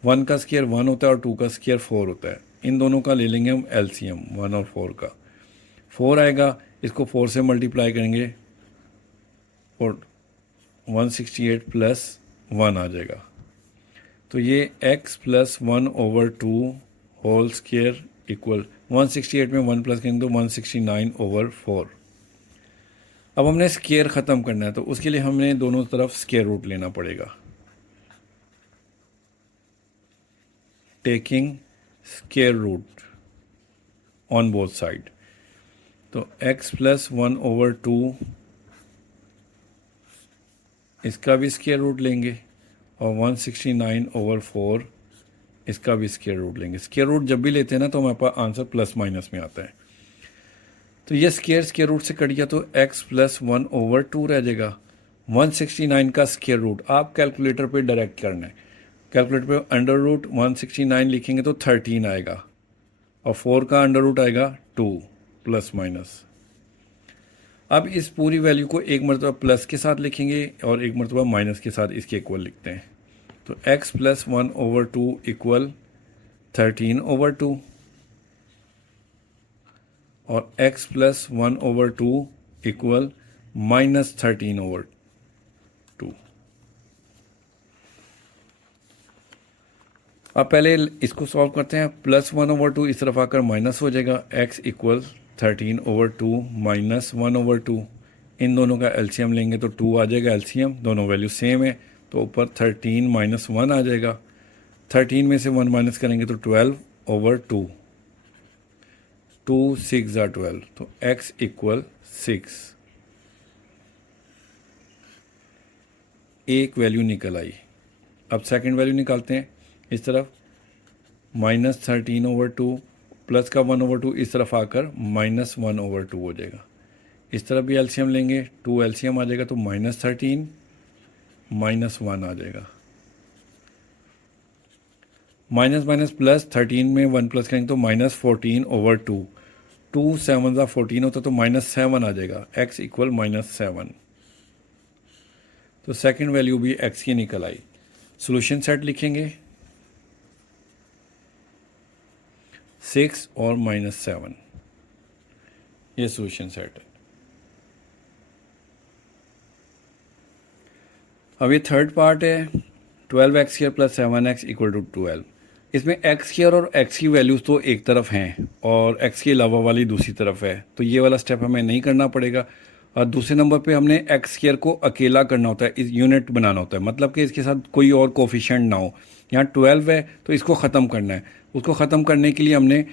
1 का स्क्वायर 1 होता है और 2 का स्क्वायर 4 होता है। इन दोनों का ले लेंगे हम एलसीएम, 1 और 4 का। 4 आएगा, इसको 4 से मल्टीप्लाई करेंगे और 168 प्लस 1 आ जाएगा। तो ये x plus 1/2 whole square equal 168 में 1 प्लस करेंगे तो 169/4। अब हमने स्क्वायर ख़त्म करना है तो उसके लिए हमने दोनों तरफ स्क्वायर रूट लेना पड़ेगा। Taking square root on both side, तो x प्लस 1/2 इसका भी स्क्वायर रूट लेंगे और 169/4 इसका भी स्क्वायर रूट लेंगे। स्क्वायर रूट जब भी लेते हैं ना तो हमारे पास आंसर प्लस माइनस में आता है। तो ये स्क्वायर रूट से कट गया तो x प्लस 1/2 रह जाएगा। 169 का स्क्वायर रूट आप कैलकुलेटर पे डायरेक्ट करना है। कैलकुलेटर पे अंडर रूट 169 लिखेंगे तो 13 आएगा और 4 का अंडर रूट आएगा 2 प्लस माइनस। अब इस पूरी वैल्यू को एक मरतबा प्लस के साथ लिखेंगे और एक मरतबा माइनस के साथ इसके इक्वल लिखते हैं। तो x प्लस 1/2 इक्वल 13/2 और x प्लस 1/2 इक्वल -13/2। अब पहले इसको सॉल्व करते हैं। प्लस 1/2 इस तरफ आकर माइनस हो जाएगा, x इक्वल 13/2 माइनस 1/2। इन दोनों का एलसीएम लेंगे तो 2 आ जाएगा एलसीएम, दोनों वैल्यू सेम है तो ऊपर 13 माइनस 1 आ जाएगा। 13 में से 1 माइनस करेंगे तो 12/2, 2 6 ज़ा 12, तो x इक्वल 6। एक वैल्यू निकल आई। अब सेकंड वैल्यू निकालते हैं। इस तरफ -13/2 प्लस का 1/2 इस तरफ आकर -1/2 हो जाएगा। इस तरफ भी एलसीएम लेंगे, 2 एलसीएम आ जाएगा तो -13 -1 आ जाएगा। माइनस माइनस प्लस 13 में 1 प्लस करेंगे तो -14/2, 2 7 ज़ा 14 होता तो -7 आ जाएगा, x इक्वल -7। तो सेकंड वैल्यू भी x की निकल आई। सॉल्यूशन सेट लिखेंगे 6 और -7, ये सॉल्यूशन सेट है। अब ये थर्ड पार्ट है, 12x² plus 7x equal to 12। इसमें x² और x की वैल्यूज़ तो एक तरफ हैं और x के अलावा वाली दूसरी तरफ है, तो ये वाला स्टेप हमें नहीं करना पड़ेगा। और दूसरे नंबर पे हमने x² को अकेला करना होता है, इस यूनिट बनाना होता है, मतलब कि इसके साथ कोई और कोफिशिएंट ना हो। यहाँ 12 है तो इसको ख़त्म करना है, उसको ख़त्म करने के लिए हमने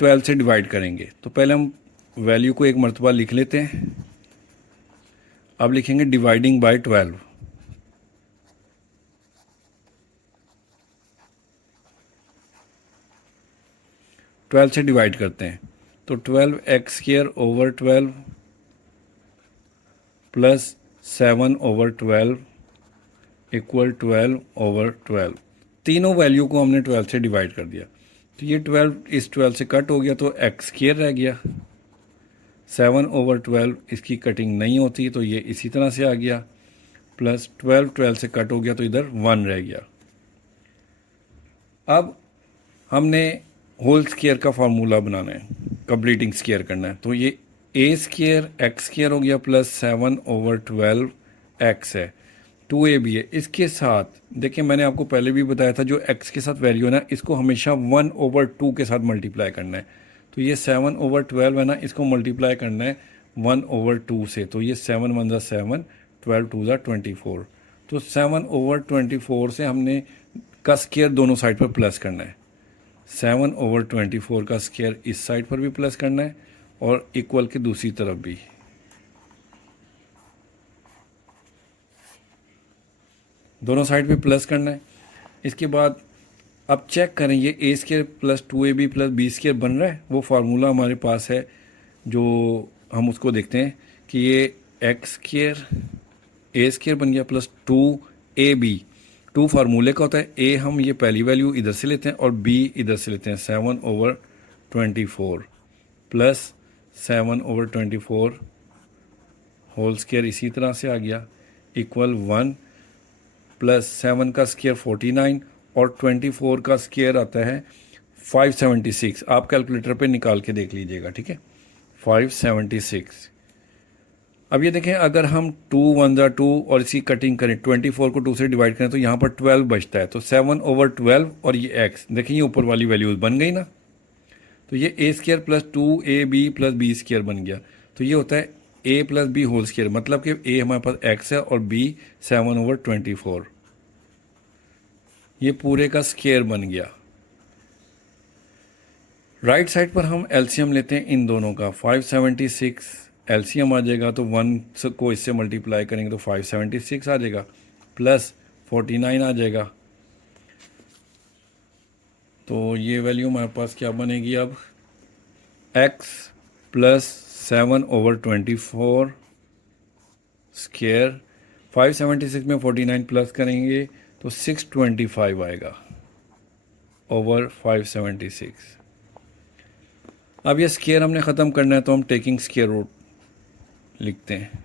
12 से डिवाइड करेंगे। तो पहले हम वैल्यू को एक मरतबा लिख लेते हैं। अब लिखेंगे डिवाइडिंग बाय 12। 12 से डिवाइड करते हैं तो 12x² over 12 plus 7 over 12 equal 12 over 12। तीनों वैल्यू को हमने 12 से डिवाइड कर दिया, तो ये 12 इस 12 से कट हो गया तो x² रह गया। 7 ओवर 12 इसकी कटिंग नहीं होती तो ये इसी तरह से आ गया, प्लस 12 से कट हो गया तो इधर 1 रह गया। अब हमने होल स्क्वायर का फार्मूला बनाना है, कंप्लीटिंग स्क्वायर करना है, तो ये a² x² हो गया प्लस 7 ओवर 12 x है, 2ab है। इसके साथ देखिए मैंने आपको पहले भी बताया था जो x के साथ वैल्यू है ना, इसको हमेशा 1 ओवर 2 के साथ मल्टीप्लाई करना है। तो ये 7 ओवर 12 है ना, इसको मल्टीप्लाई करना है 1 ओवर 2 से, तो ये 7 1 ज़ा 7, 12 2 ज़ा 24। तो 7 ओवर 24 से हमने का स्क्वायर दोनों साइड पर प्लस करना है। 7 ओवर 24 का स्क्वायर इस साइड पर भी प्लस करना है और इक्वल के दूसरी तरफ भी। दोनों साइड पे प्लस करना है। इसके बाद अब चेक करें ये a² plus 2ab plus b² बन रहा है। वो फार्मूला हमारे पास है जो हम उसको देखते हैं कि ये x² a² बन गया प्लस 2ab। 2 फार्मूले का होता है, a हम ये पहली वैल्यू इधर से लेते हैं और b इधर से लेते हैं। 7 over 24 plus 7 over 24 whole square इसी तरह से आ गया इक्वल 1 प्लस 7 का स्क्वायर 49 और 24 का स्क्वायर आता है 576। आप कैलकुलेटर पे निकाल के देख लीजिएगा, ठीक है, 576। अब ये देखें अगर हम 2 1 ज़ा 2 और इसकी कटिंग करें, 24 को 2 से डिवाइड करें तो यहाँ पर 12 बचता है, तो 7 ओवर 12 और ये x देखें ये ऊपर वाली वैल्यूज बन गई ना, तो ये a² plus 2ab plus b² बन गया। तो ये होता है a plus b whole square, मतलब कि a हमारे पास x है और b 7 ओवर 24, ये पूरे का स्क्वायर बन गया। राइट साइड पर हम एलसीएम लेते हैं इन दोनों का, 576 एलसीएम आ जाएगा, तो 1 को इससे मल्टीप्लाई करेंगे तो 576 आ जाएगा, प्लस 49 आ जाएगा। तो ये वैल्यू हमारे पास क्या बनेगी अब, x प्लस 7 ओवर 24 स्क्वायर, 576 में 49 प्लस करेंगे तो 625 आएगा ओवर 576। अब ये स्क्वायर हमने ख़त्म करना है तो हम टेकिंग स्क्वायर रूट लिखते हैं,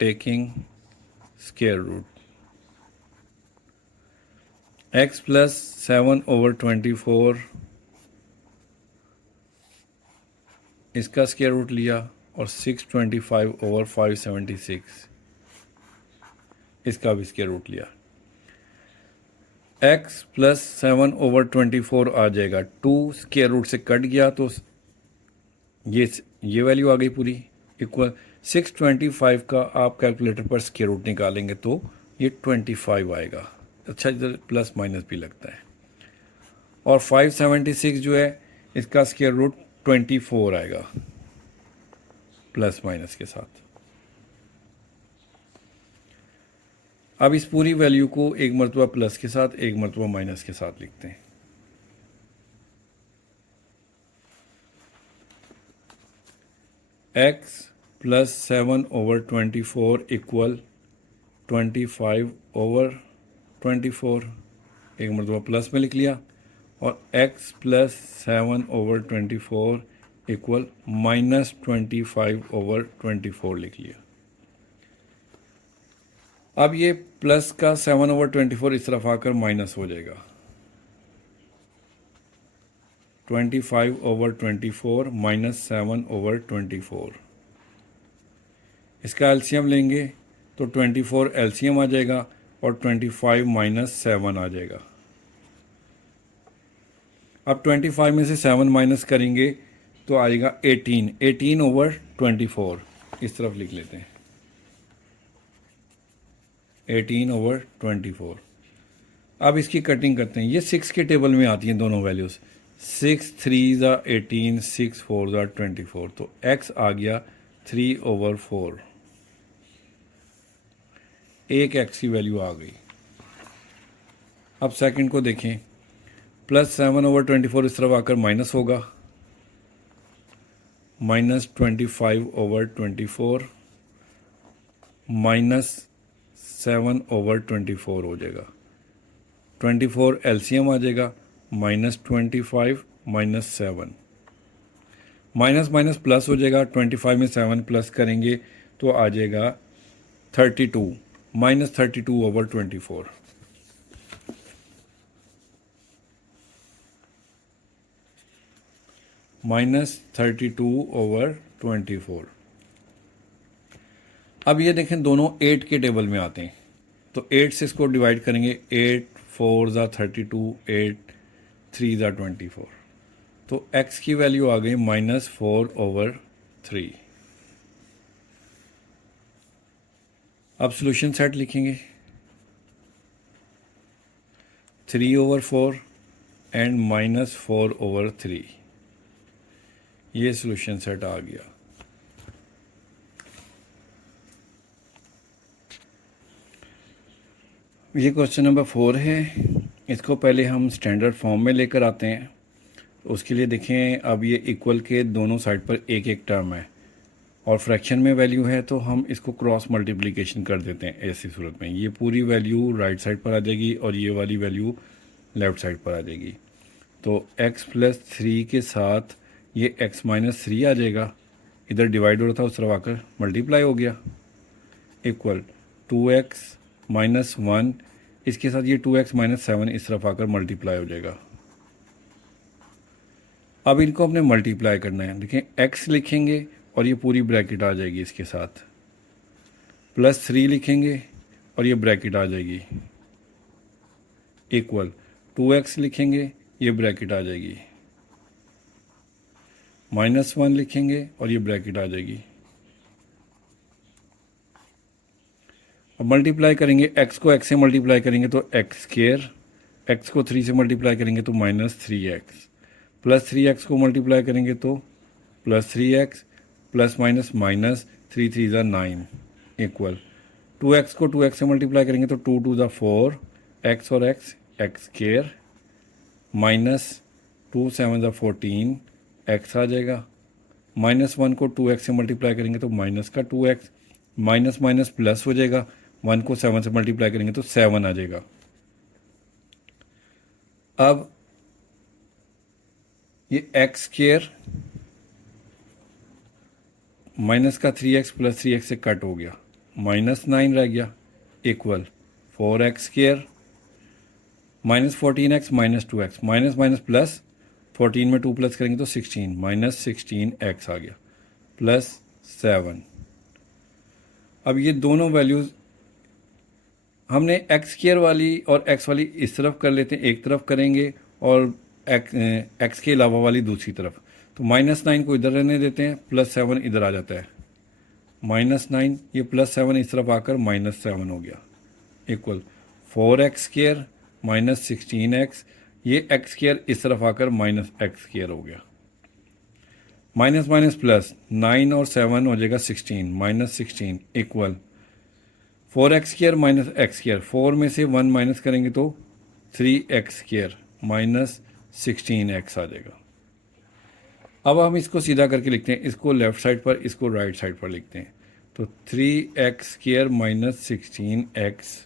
taking square root x plus 7 over 24 इसका स्क्वायर रूट लिया और 625 ओवर 576 इसका भी स्क्वायर रूट लिया। x प्लस 7 ओवर 24 आ जाएगा, 2 स्क्वायर रूट से कट गया तो ये वैल्यू आ गई पूरी इक्वल 625 का आप कैलकुलेटर पर स्क्वायर रूट निकालेंगे तो ये 25 आएगा। अच्छा इधर प्लस माइनस भी लगता है। और 576 जो है इसका स्क्वायर रूट 24 आएगा प्लस माइनस के साथ। अब इस पूरी वैल्यू को एक मरतबा प्लस के साथ एक मरतबा माइनस के साथ लिखते हैं। x plus 7 over 24 equal 25 over 24, एक मरतबा प्लस में लिख लिया, और x plus 7 over 24 equal minus 25 over 24 लिख लिया। अब ये प्लस का 7 ओवर 24 इस तरफ आकर माइनस हो जाएगा, 25 ओवर 24 माइनस 7 ओवर 24। इसका एलसीएम लेंगे तो 24 एलसीएम आ जाएगा और 25 माइनस 7 आ जाएगा। अब 25 में से 7 माइनस करेंगे तो आएगा 18, 18 ओवर 24, इस तरफ लिख लेते हैं 18 ओवर 24। अब इसकी कटिंग करते हैं, ये 6 के टेबल में आती हैं दोनों वैल्यूज़, 6 3 ज़ा 18, 6 4 ज़ा 24, तो x आ गया 3 ओवर 4, एक x की वैल्यू आ गई। अब सेकंड को देखें, प्लस 7 ओवर 24 इस तरफ आकर माइनस होगा, माइनस 25 ओवर 24 माइनस 7 ओवर 24 हो जाएगा, 24 एलसीएम आ जाएगा, minus 25 minus 7, minus minus plus हो जाएगा, 25 में 7 प्लस करेंगे तो आ जाएगा 32, माइनस 32 ओवर 24। Minus 32 over 24। अब ये देखें दोनों 8 के टेबल में आते हैं, तो 8 से इसको डिवाइड करेंगे, 8 4 ज़ा 32, 8 3 ज़ा 24, तो x की वैल्यू आ गई माइनस 4 ओवर 3। अब सॉल्यूशन सेट लिखेंगे, 3 ओवर 4 एंड माइनस 4 ओवर 3, ये सॉल्यूशन सेट आ गया। ये क्वेश्चन नंबर 4 है, इसको पहले हम स्टैंडर्ड फॉर्म में लेकर आते हैं। उसके लिए देखें, अब ये इक्वल के दोनों साइड पर एक एक टर्म है और फ्रैक्शन में वैल्यू है, तो हम इसको क्रॉस मल्टीप्लिकेशन कर देते हैं। ऐसी सूरत में ये पूरी वैल्यू राइट साइड पर आ जाएगी और ये वाली वैल्यू लेफ़्ट साइड पर आ जाएगी। तो x प्लस 3 के साथ ये x माइनस 3 आ जाएगा, इधर डिवाइड हो रहा था उस तरफ आकर मल्टीप्लाई हो गया, इक्वल 2x माइनस 1, इसके साथ ये 2x माइनस 7 इस तरफ आकर मल्टीप्लाई हो जाएगा। अब इनको अपने मल्टीप्लाई करना है, देखें x लिखेंगे और ये पूरी ब्रैकेट आ जाएगी, इसके साथ प्लस 3 लिखेंगे और ये ब्रैकेट आ जाएगी, इक्वल 2x लिखेंगे, ये ब्रैकेट आ जाएगी, माइनस 1 लिखेंगे और ये ब्रैकेट आ जाएगी। अब मल्टीप्लाई करेंगे, x को x से मल्टीप्लाई करेंगे तो एक्स स्क्वायर, x को 3 से मल्टीप्लाई करेंगे तो माइनस 3x, प्लस 3x को मल्टीप्लाई करेंगे तो plus 3x, plus minus minus 3 3 ज़ा 9, इक्वल 2x को 2x से मल्टीप्लाई करेंगे तो 2 2 ज़ा 4, x और x एक्स स्क्वायर, माइनस 2 7 ज़ा 14, x आ जाएगा, माइनस 1 को 2x से मल्टीप्लाई करेंगे तो माइनस का 2x, माइनस माइनस प्लस हो जाएगा, 1 को 7 से मल्टीप्लाई करेंगे तो 7 आ जाएगा। अब ये एक्स स्क्वायर माइनस का 3x प्लस 3x से कट हो गया, माइनस 9 रह गया, equal 4x square minus 14x minus 2x, minus minus plus, 14 में 2 प्लस करेंगे तो 16, माइनस 16x आ गया, प्लस 7। अब ये दोनों वैल्यूज़ हमने एक्स स्क्वायर वाली और x वाली इस तरफ कर लेते हैं, एक तरफ करेंगे और x के अलावा वाली दूसरी तरफ, तो माइनस 9 को इधर रहने देते हैं, प्लस 7 इधर आ जाता है, माइनस 9, ये प्लस 7 इस तरफ आकर माइनस 7 हो गया, equal 4x square minus 16x, ये x स्क्वायर इस तरफ आकर माइनस x स्क्वायर हो गया, माइनस माइनस प्लस, 9 और 7 हो जाएगा 16, minus 16, equal 4x square minus x square, 4 में से 1 माइनस करेंगे तो 3x स्क्वायर माइनस 16x आ जाएगा। अब हम इसको सीधा करके लिखते हैं, इसको लेफ़्ट साइड पर, इसको राइट साइड पर लिखते हैं, तो 3x square minus 16x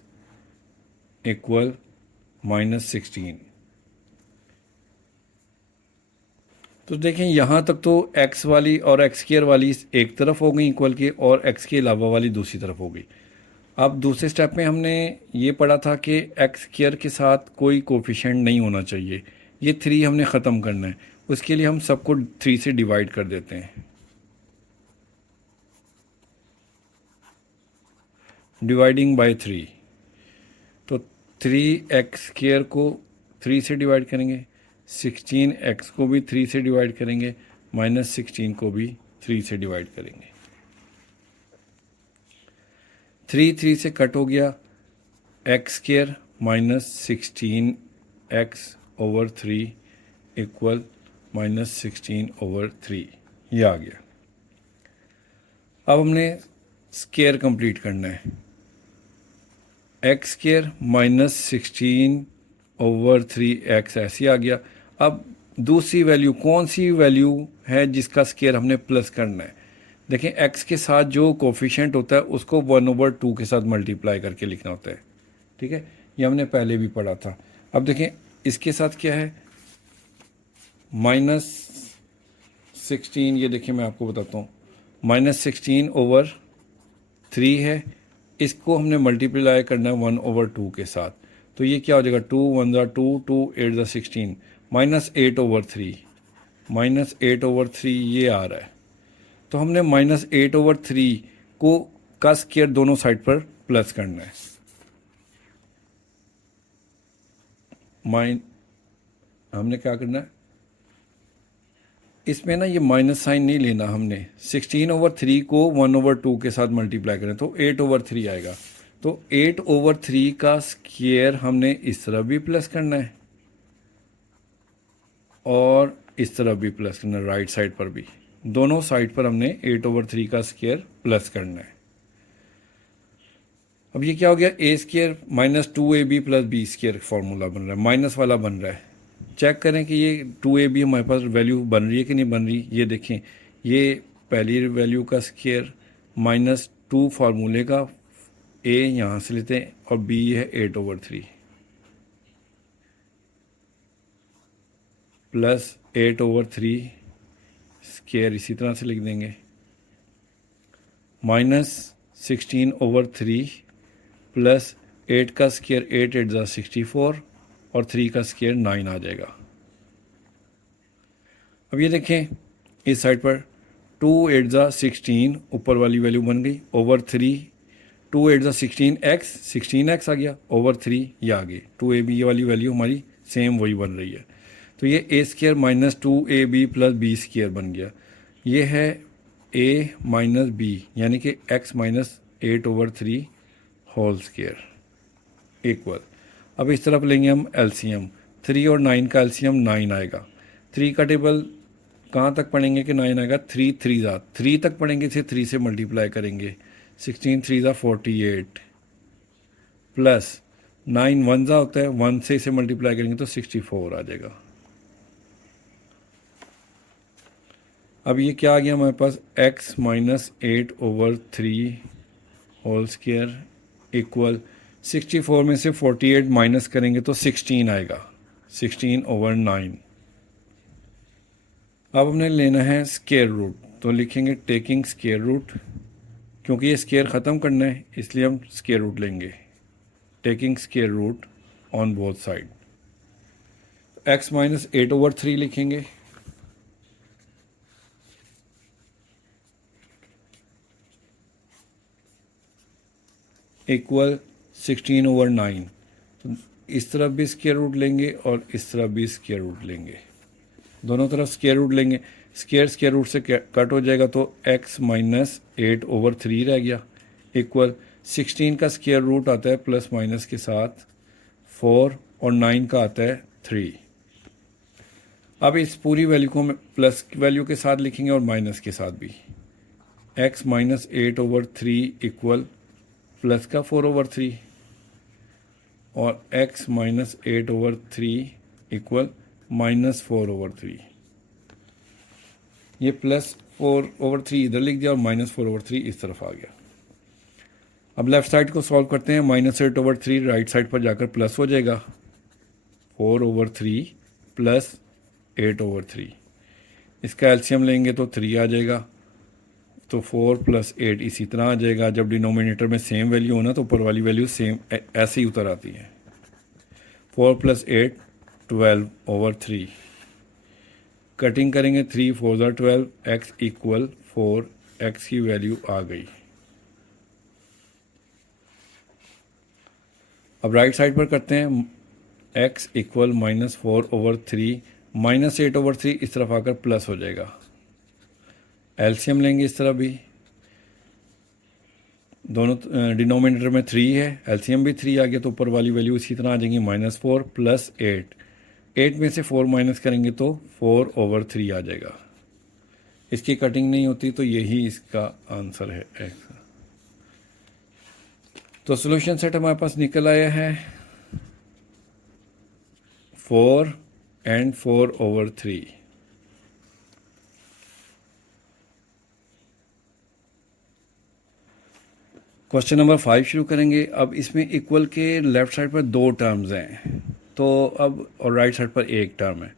equal minus 16। तो देखें यहाँ तक तो x वाली और x स्क्वायर वाली एक तरफ हो गई इक्वल के, और x के अलावा वाली दूसरी तरफ हो गई। अब दूसरे स्टेप में हमने ये पढ़ा था कि x स्क्वायर के साथ कोई कोफिशिएंट नहीं होना चाहिए, ये 3 हमने ख़त्म करना है, उसके लिए हम सबको 3 से डिवाइड कर देते हैं। डिवाइडिंग बाय 3, तो 3x² को 3 से डिवाइड करेंगे, 16x को भी 3 से डिवाइड करेंगे, -16 को भी 3 से डिवाइड करेंगे। 3 से कट हो गया, x² -16x/3 इक्वल -16/3, ये आ गया। अब हमने स्केयर कंप्लीट करना है। x² -16/3x ऐसे आ गया। अब दूसरी वैल्यू कौन सी वैल्यू है जिसका स्केयर हमने प्लस करना है? देखें, x के साथ जो कोफिशिएंट होता है उसको 1/2 के साथ मल्टीप्लाई करके लिखना होता है, ठीक है, ये हमने पहले भी पढ़ा था। अब देखें इसके साथ क्या है, -16, ये देखिए मैं आपको बताता हूँ, -16/3 है, इसको हमने मल्टीप्लाई करना है 1/2 के साथ, तो ये क्या हो जाएगा, 2 1 2, 2 8 16, -8/3, -8/3 ये आ रहा है। तो हमने -8/3 को का स्केयर दोनों साइड पर प्लस करना है। हमने क्या करना है, इसमें ना ये माइनस साइन नहीं लेना, हमने 16/3 को 1/2 के साथ मल्टीप्लाई करें तो 8/3 आएगा। तो 8/3 का स्केयर हमने इस तरफ भी प्लस करना है और इस तरफ भी प्लस करना है, राइट साइड पर भी, दोनों साइड पर हमने 8/3 का स्केयर प्लस करना है। अब ये क्या हो गया, a² -2ab + b² फॉर्मूला बन रहा है, माइनस वाला बन रहा है। चेक करें कि ये 2ab हमारे पास वैल्यू बन रही है कि नहीं बन रही। ये देखें, ये पहली वैल्यू का स्केयर -2 फार्मूले का, a यहाँ से लेते हैं और b है 8/3 प्लस 8/3 स्केयर इसी तरह से लिख देंगे, -16/3 प्लस 8 का स्केयर 8 8 64 और 3 का स्केयर 9 आ जाएगा। अब ये देखें इस साइड पर 2 8 16 ऊपर वाली वैल्यू बन गई ओवर 3, 2 8 16x आ गया ओवर 3 ये आ गई, 2ab ये वाली वैल्यू हमारी सेम वही बन रही है। तो ये a² -2ab + b² बन गया। ये है a - b यानी कि x - 8/3 होल स्केयर इक्वल। अब इस तरफ लेंगे हम एलसीएम, 3 और 9 का एलसीएम 9 आएगा। 3 का टेबल कहाँ तक पढ़ेंगे कि 9 आएगा, 3 तक पढ़ेंगे, इसे 3 से मल्टीप्लाई करेंगे, 16 3 48 प्लस 9 1 होता है, 1 से इसे मल्टीप्लाई करेंगे तो 64 आ जाएगा। अब ये क्या आ गया हमारे पास, x - 8/3 होल स्केयर इक्वल 64 में से 48 माइनस करेंगे तो 16 आएगा, 16/9। अब हमने लेना है स्केयर रूट, तो लिखेंगे टेकिंग स्केयर रूट, क्योंकि ये स्केयर ख़त्म करना है इसलिए हम स्केयर रूट लेंगे, taking square root on both side. x - 8/3 लिखेंगे इक्वल 16/9। तो इस तरफ भी स्केयर रूट लेंगे और इस तरफ भी स्केयर रूट लेंगे, दोनों तरफ स्केयर रूट लेंगे, स्केयर रूट से कट हो जाएगा तो x - 8/3 रह गया इक्वल 16 का स्केयर रूट आता है प्लस माइनस के साथ 4 और 9 का आता है 3। अब इस पूरी वैल्यू को हम प्लस वैल्यू के साथ लिखेंगे और माइनस के साथ भी, x - 8/3 इक्वल प्लस का 4/3 और x - 8/3 इक्वल -4/3। ये +4/3 इधर लिख दिया और -4/3 इस तरफ आ गया। अब लेफ्ट साइड को सॉल्व करते हैं, -8/3 राइट साइड पर जाकर प्लस हो जाएगा, 4/3 प्लस 8/3। इसका एलसीएम लेंगे तो 3 आ जाएगा, तो 4 + 8 इसी तरह आ जाएगा। जब डिनोमिनेटर में सेम वैल्यू हो ना तो ऊपर वाली वैल्यू सेम ऐसे ही उतर आती है। 4 + 8 12/3, कटिंग करेंगे 3 4 12, x इक्वल 4, x की वैल्यू आ गई। अब राइट साइड पर करते हैं x इक्वल -4/3 -8/3 इस तरफ आकर प्लस हो जाएगा। एलसीएम लेंगे इस तरह भी, दोनों डिनोमिनेटर में 3 है, एलसीएम भी 3 आ गया तो ऊपर वाली वैल्यू इसी तरह आ जाएंगी -4 + 8। 8 में से 4 माइनस करेंगे तो 4/3 आ जाएगा। इसकी कटिंग नहीं होती तो यही इसका आंसर है x। तो सॉल्यूशन सेट हमारे पास निकल आया है 4 and 4/3। क्वेश्चन नंबर 5 शुरू करेंगे। अब इसमें इक्वल के लेफ्ट साइड पर 2 टर्म्स हैं तो अब, और राइट साइड पर 1 टर्म है।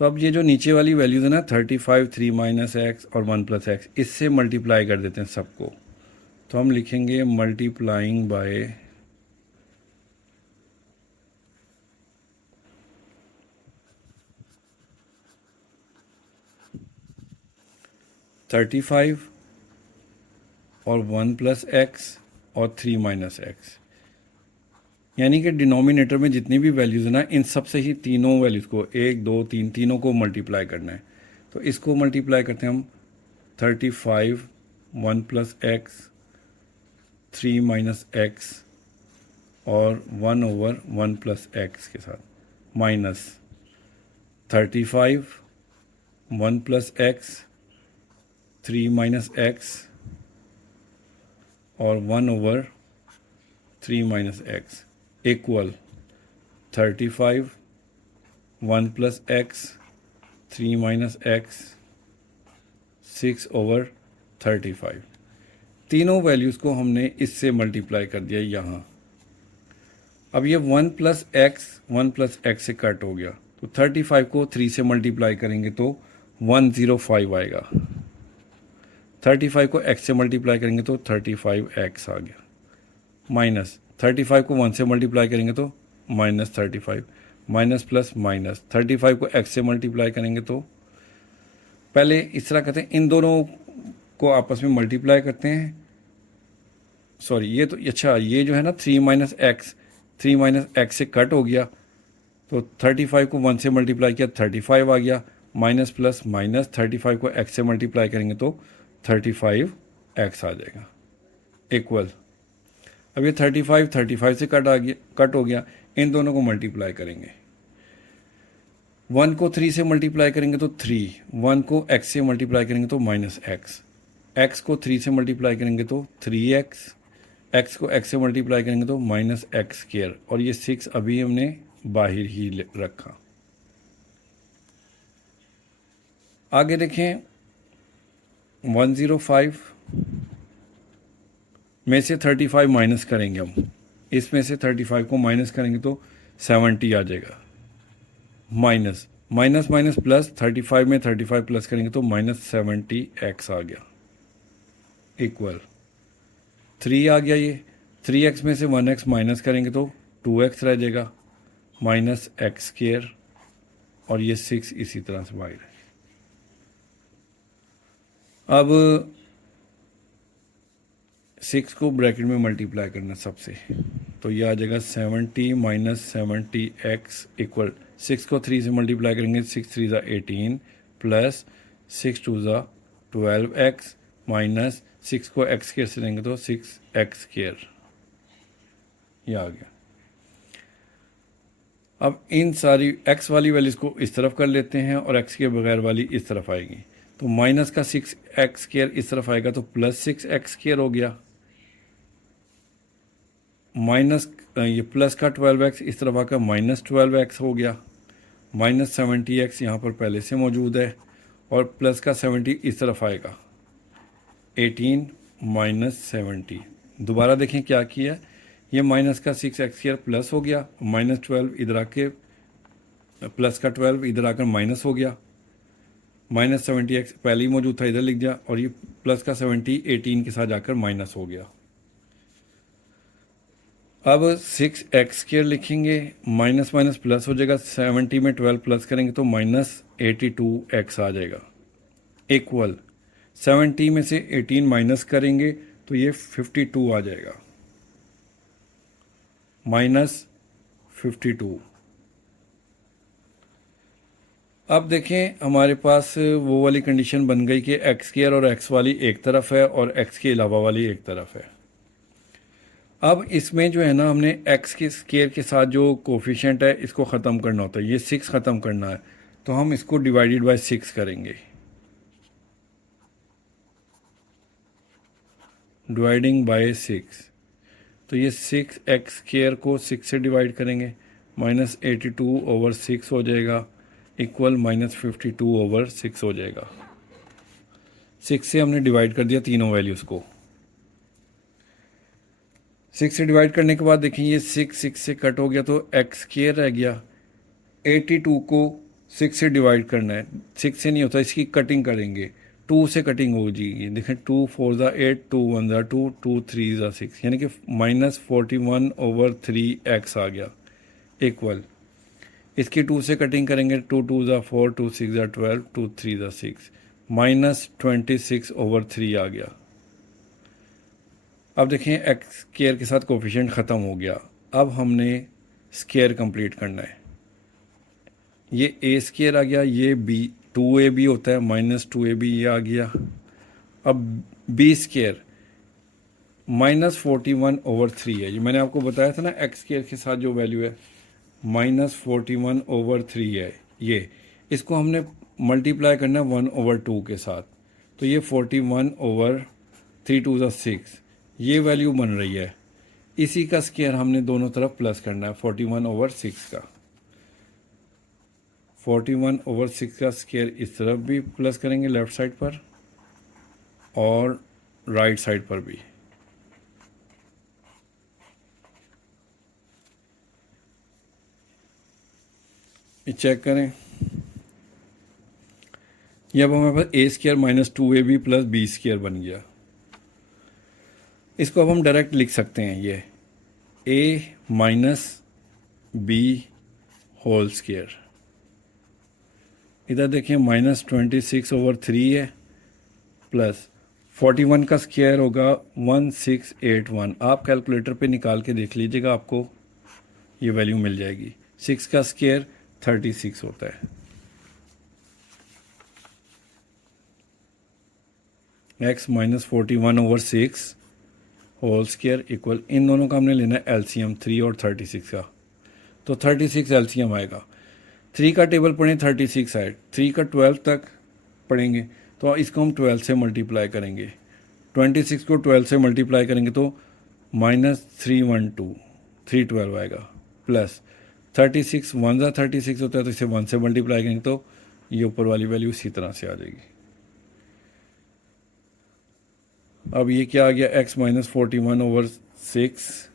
तो अब ये जो नीचे वाली वैल्यूज है ना 35, 3 - x और 1 + x, इससे मल्टीप्लाई कर देते हैं सबको। तो हम लिखेंगे मल्टीप्लाइंग बाय 35 और 1 + x और 3 - x, यानी कि डिनोमिनेटर में जितनी भी वैल्यूज़ है ना इन सब से ही तीनों वैल्यूज़ को 1, 2, 3 तीनों को मल्टीप्लाई करना है। तो इसको मल्टीप्लाई करते हैं हम 35 1 + x 3 - x और 1/1 + x के साथ, माइनस 35 1 + x 3 - x और 1/3 - x इक्वल 35 1 + x 3 - x 6/35। तीनों वैल्यूज़ को हमने इससे मल्टीप्लाई कर दिया यहाँ। अब ये 1 + x से कट हो गया तो 35 को 3 से मल्टीप्लाई करेंगे तो 105 आएगा। 35 को x से मल्टीप्लाई करेंगे तो 35x आ गया, माइनस 35 को 1 से मल्टीप्लाई करेंगे तो -35, माइनस प्लस माइनस 35 को x से मल्टीप्लाई करेंगे तो, पहले इस तरह करते हैं, इन दोनों को आपस में मल्टीप्लाई करते हैं। सॉरी, ये तो अच्छा, ये जो है ना 3 - x से कट हो गया तो 35 को 1 से मल्टीप्लाई किया 35 आ गया, माइनस प्लस माइनस 35 को x से मल्टीप्लाई करेंगे तो 35x आ जाएगा इक्वल। अब ये 35 से कट हो गया, इन दोनों को मल्टीप्लाई करेंगे। 1 को 3 से मल्टीप्लाई करेंगे तो 3, 1 को x से मल्टीप्लाई करेंगे तो -x, x को 3 से मल्टीप्लाई करेंगे तो 3x, x को x से मल्टीप्लाई करेंगे तो -x², और ये 6 अभी हमने बाहर ही रखा। आगे देखें 105 में से 35 माइनस करेंगे हम, इसमें से 35 को माइनस करेंगे तो 70 आ जाएगा, माइनस माइनस माइनस प्लस 35 में 35 प्लस करेंगे तो -70x आ गया इक्वल 3 आ गया। ये 3x में से 1x माइनस करेंगे तो 2x रह जाएगा, -x², और ये 6 इसी तरह से बाहर है। अब 6 को ब्रैकेट में मल्टीप्लाई करना सबसे, तो ये आ जाएगा 70 - 70x इक्वल 6 को 3 से मल्टीप्लाई करेंगे 6 3 = 18 प्लस 6 2 = 12x माइनस 6 को x² से लेंगे तो 6x², ये आ गया। अब इन सारी x वाली वैल्यूज़ को इस तरफ कर लेते हैं और x के बगैर वाली इस तरफ आएगी, तो माइनस का 6x² इस तरफ आएगा तो प्लस 6x² हो गया, माइनस ये प्लस का 12x इस तरफ आकर -12x हो गया, -70x यहाँ पर पहले से मौजूद है, और प्लस का 70 इस तरफ आएगा 18 - 70। दोबारा देखें क्या किया, ये माइनस का 6x² प्लस हो गया, -12 इधर आके प्लस का 12 इधर आकर माइनस हो गया, -70x पहले ही मौजूद था इधर लिख दिया, और ये प्लस का 70 18 के साथ जाकर माइनस हो गया। अब 6x² लिखेंगे, माइनस माइनस प्लस हो जाएगा, 70 में 12 प्लस करेंगे तो -82x आ जाएगा इक्वल 70 में से 18 माइनस करेंगे तो ये 52 आ जाएगा। -52। अब देखें हमारे पास वो वाली कंडीशन बन गई कि एक्स स्क्वायर और एक्स वाली एक तरफ है और एक्स के अलावा वाली एक तरफ है। अब इसमें जो है ना, हमने एक्स के स्क्वायर के साथ जो कोफिशिएंट है इसको ख़त्म करना होता है, ये 6 ख़त्म करना है, तो हम इसको डिवाइडेड बाय 6 करेंगे। डिवाइडिंग बाय 6, तो ये 6x स्क्वायर को 6 से डिवाइड करेंगे, -82/6 हो जाएगा, इक्वल -52/6 हो जाएगा। 6 से हमने डिवाइड कर दिया तीनों वैल्यूज़ को। 6 से डिवाइड करने के बाद देखिए ये 6 से कट हो गया तो एक्स स्क्वायर रह गया। 82 को 6 से डिवाइड करना है, 6 से नहीं होता, इसकी कटिंग करेंगे, 2 से कटिंग हो जाएगी। देखें 2 4 ज़ा 8, 2 1 ज़ा 2, 2 3 ज़ा 6, यानी कि -41/3x आ गया, इक्वल इसकी 2 से कटिंग करेंगे, 2 2 ज़ा 4, 2 6 ज़ा 12, 2 3 ज़ा 6, -26/3 आ गया। अब देखें एक्स स्क्वायर के साथ कोफिशिएंट ख़त्म हो गया। अब हमने स्क्वायर कंप्लीट करना है। ये ए स्क्वायर आ गया, ये बी 2ab होता है, -2ab ये आ गया। अब बी स्क्वायर -41/3 है, ये मैंने आपको बताया था ना, एक्स स्क्वायर के साथ जो वैल्यू है -41/3 है, ये इसको हमने मल्टीप्लाई करना है 1/2 के साथ, तो ये 41/3 2 ज़ा 6 ये वैल्यू बन रही है। इसी का स्क्वायर हमने दोनों तरफ प्लस करना है, 41/6 का। 41/6 का स्क्वायर इस तरफ भी प्लस करेंगे लेफ़्ट साइड पर और राइट साइड पर भी। ये चेक करें, ये अब हमारे पास A square -2ab plus B square बन गया। इसको अब हम डायरेक्ट लिख सकते हैं, ये a minus b whole square. इधर देखिए -26/3 है, प्लस 41 का स्क्वायर होगा 1681। आप कैलकुलेटर पे निकाल के देख लीजिएगा, आपको ये वैल्यू मिल जाएगी। 6 का स्क्वायर 36 होता है। x -41/6 होल स्क्वायर इक्वल, इन दोनों का हमने लेना है एलसीएम 3 और 36 का, तो 36 एलसीएम आएगा। 3 का टेबल पढ़ें 36 आए, 3 का 12 तक पढ़ेंगे तो इसको हम 12 से मल्टीप्लाई करेंगे, 26 को 12 से मल्टीप्लाई करेंगे तो -312 312 आएगा, प्लस 36 1 ज़ा 36 होता है, तो इसे 1 से मल्टीप्लाई करेंगे तो ये ऊपर वाली वैल्यू इसी तरह से आ जाएगी। अब ये क्या आ गया, x -41/6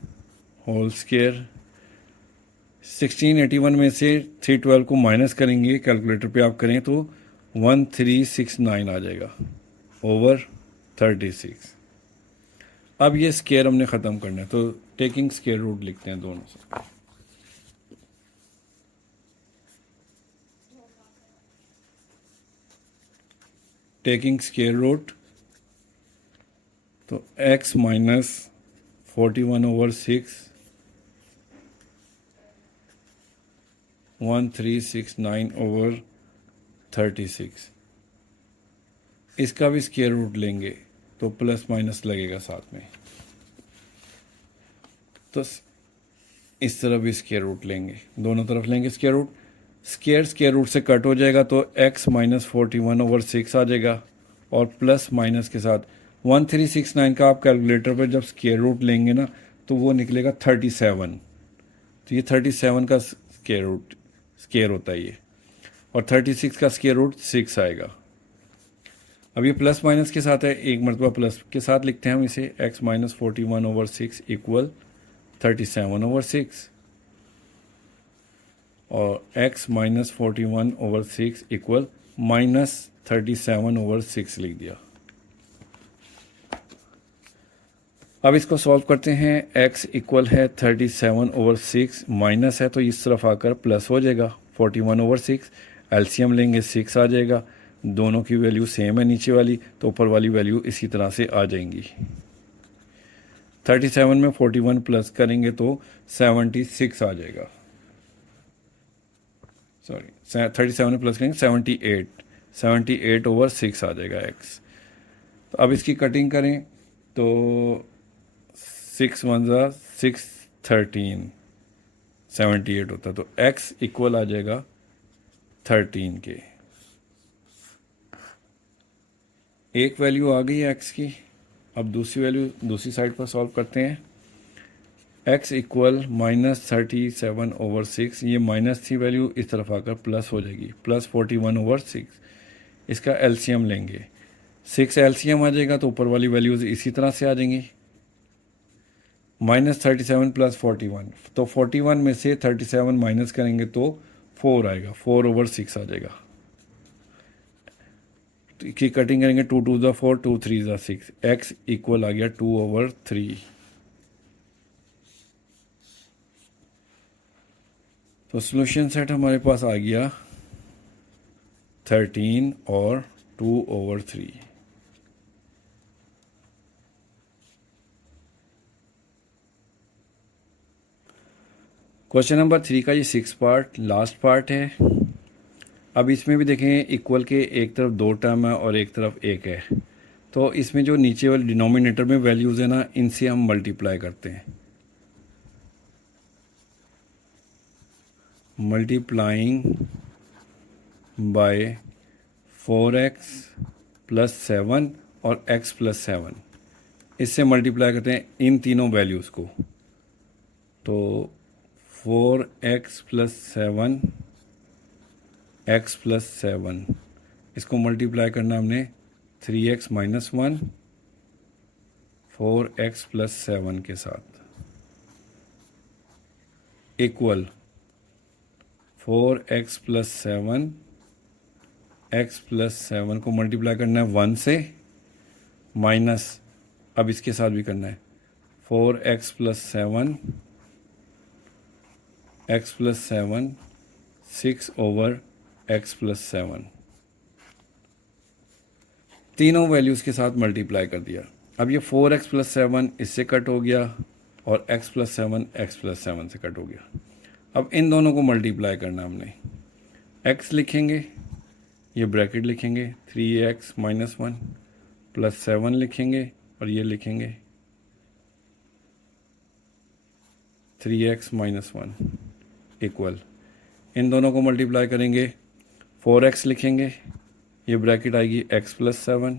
होल स्क्वायर। 1681 में से 312 को माइनस करेंगे, कैलकुलेटर पे आप करें तो 1369 आ जाएगा ओवर 36। अब ये स्क्वायर हमने ख़त्म करना है, तो टेकिंग स्क्वायर रूट लिखते हैं दोनों से। टेकिंग स्क्वायर रूट, तो x -41/6 1369/36, इसका भी स्क्वायर रूट लेंगे तो प्लस माइनस लगेगा साथ में, तो इस तरफ भी स्क्वायर रूट लेंगे, दोनों तरफ लेंगे स्क्वायर रूट। स्क्वायर रूट से कट हो जाएगा तो x -41/6 आ जाएगा, और प्लस माइनस के साथ 1369 का आप कैलकुलेटर पर जब स्क्वायर रूट लेंगे ना तो वो निकलेगा 37, तो ये 37 का स्क्वायर होता है ये, और 36 का स्क्वायर रूट 6 आएगा। अब ये प्लस माइनस के साथ है, एक मरतबा प्लस के साथ लिखते हैं हम इसे, x -41/6 इक्वल 37/6, और x -41/6 इक्वल -37/6 लिख दिया। अब इसको सॉल्व करते हैं, x इक्वल है 37/6, माइनस है तो इस तरफ आकर प्लस हो जाएगा 41/6, एलसीएम लेंगे 6 आ जाएगा, दोनों की वैल्यू सेम है नीचे वाली, तो ऊपर वाली वैल्यू इसी तरह से आ जाएंगी। 37 में 41 प्लस करेंगे तो 76 आ जाएगा। सॉरी, 37 में प्लस करेंगे 78 ओवर 6 आ जाएगा एक्स। तो अब इसकी कटिंग करें तो 6 1 ज़ा 6 13 78 होता है, तो x इक्वल आ जाएगा 13 के। एक वैल्यू आ गई है x की। अब दूसरी वैल्यू दूसरी साइड पर सॉल्व करते हैं। x इक्वल -37 ओवर 6, ये माइनस थी वैल्यू, इस तरफ आकर प्लस हो जाएगी, प्लस 41 ओवर 6। इसका एलसीएम लेंगे, 6 एलसीएम आ जाएगा तो ऊपर वाली वैल्यूज़ इसी तरह से आ जाएंगी। -37 प्लस 41, तो 41 में से 37 माइनस करेंगे तो 4 आएगा, 4 ओवर 6 आ जाएगा। तो की कटिंग करेंगे, 2 2 ज़ा 4, 2 3 ज़ा 6, x इक्वल आ गया 2 ओवर 3। तो सोल्यूशन सेट हमारे पास आ गया 13 और 2 ओवर 3। क्वेश्चन नंबर 3 का ये 6 पार्ट लास्ट पार्ट है। अब इसमें भी देखें, इक्वल के एक तरफ 2 टर्म है और एक तरफ 1 है, तो इसमें जो नीचे वाले डिनोमिनेटर में वैल्यूज़ है ना, इनसे हम मल्टीप्लाई करते हैं। मल्टीप्लाइंग बाय 4x प्लस 7 और x प्लस 7, इससे मल्टीप्लाई करते हैं इन तीनों वैल्यूज़ को। तो 4x प्लस 7, x प्लस 7, इसको मल्टीप्लाई करना हमने 3x माइनस 1 4x प्लस 7 के साथ, equal 4x plus 7, x plus 7 को मल्टीप्लाई करना है 1 से, माइनस अब इसके साथ भी करना है 4x plus 7, x plus 7 6 over x plus 7, तीनों वैल्यूज़ के साथ मल्टीप्लाई कर दिया। अब ये 4x प्लस 7 इससे कट हो गया और x प्लस 7 x प्लस 7 से कट हो गया। अब इन दोनों को मल्टीप्लाई करना हमने, x लिखेंगे, ये ब्रैकेट लिखेंगे 3x माइनस 1 प्लस 7 लिखेंगे और ये लिखेंगे 3x माइनस 1 इक्वल, इन दोनों को मल्टीप्लाई करेंगे 4x लिखेंगे, ये ब्रैकेट आएगी x प्लस 7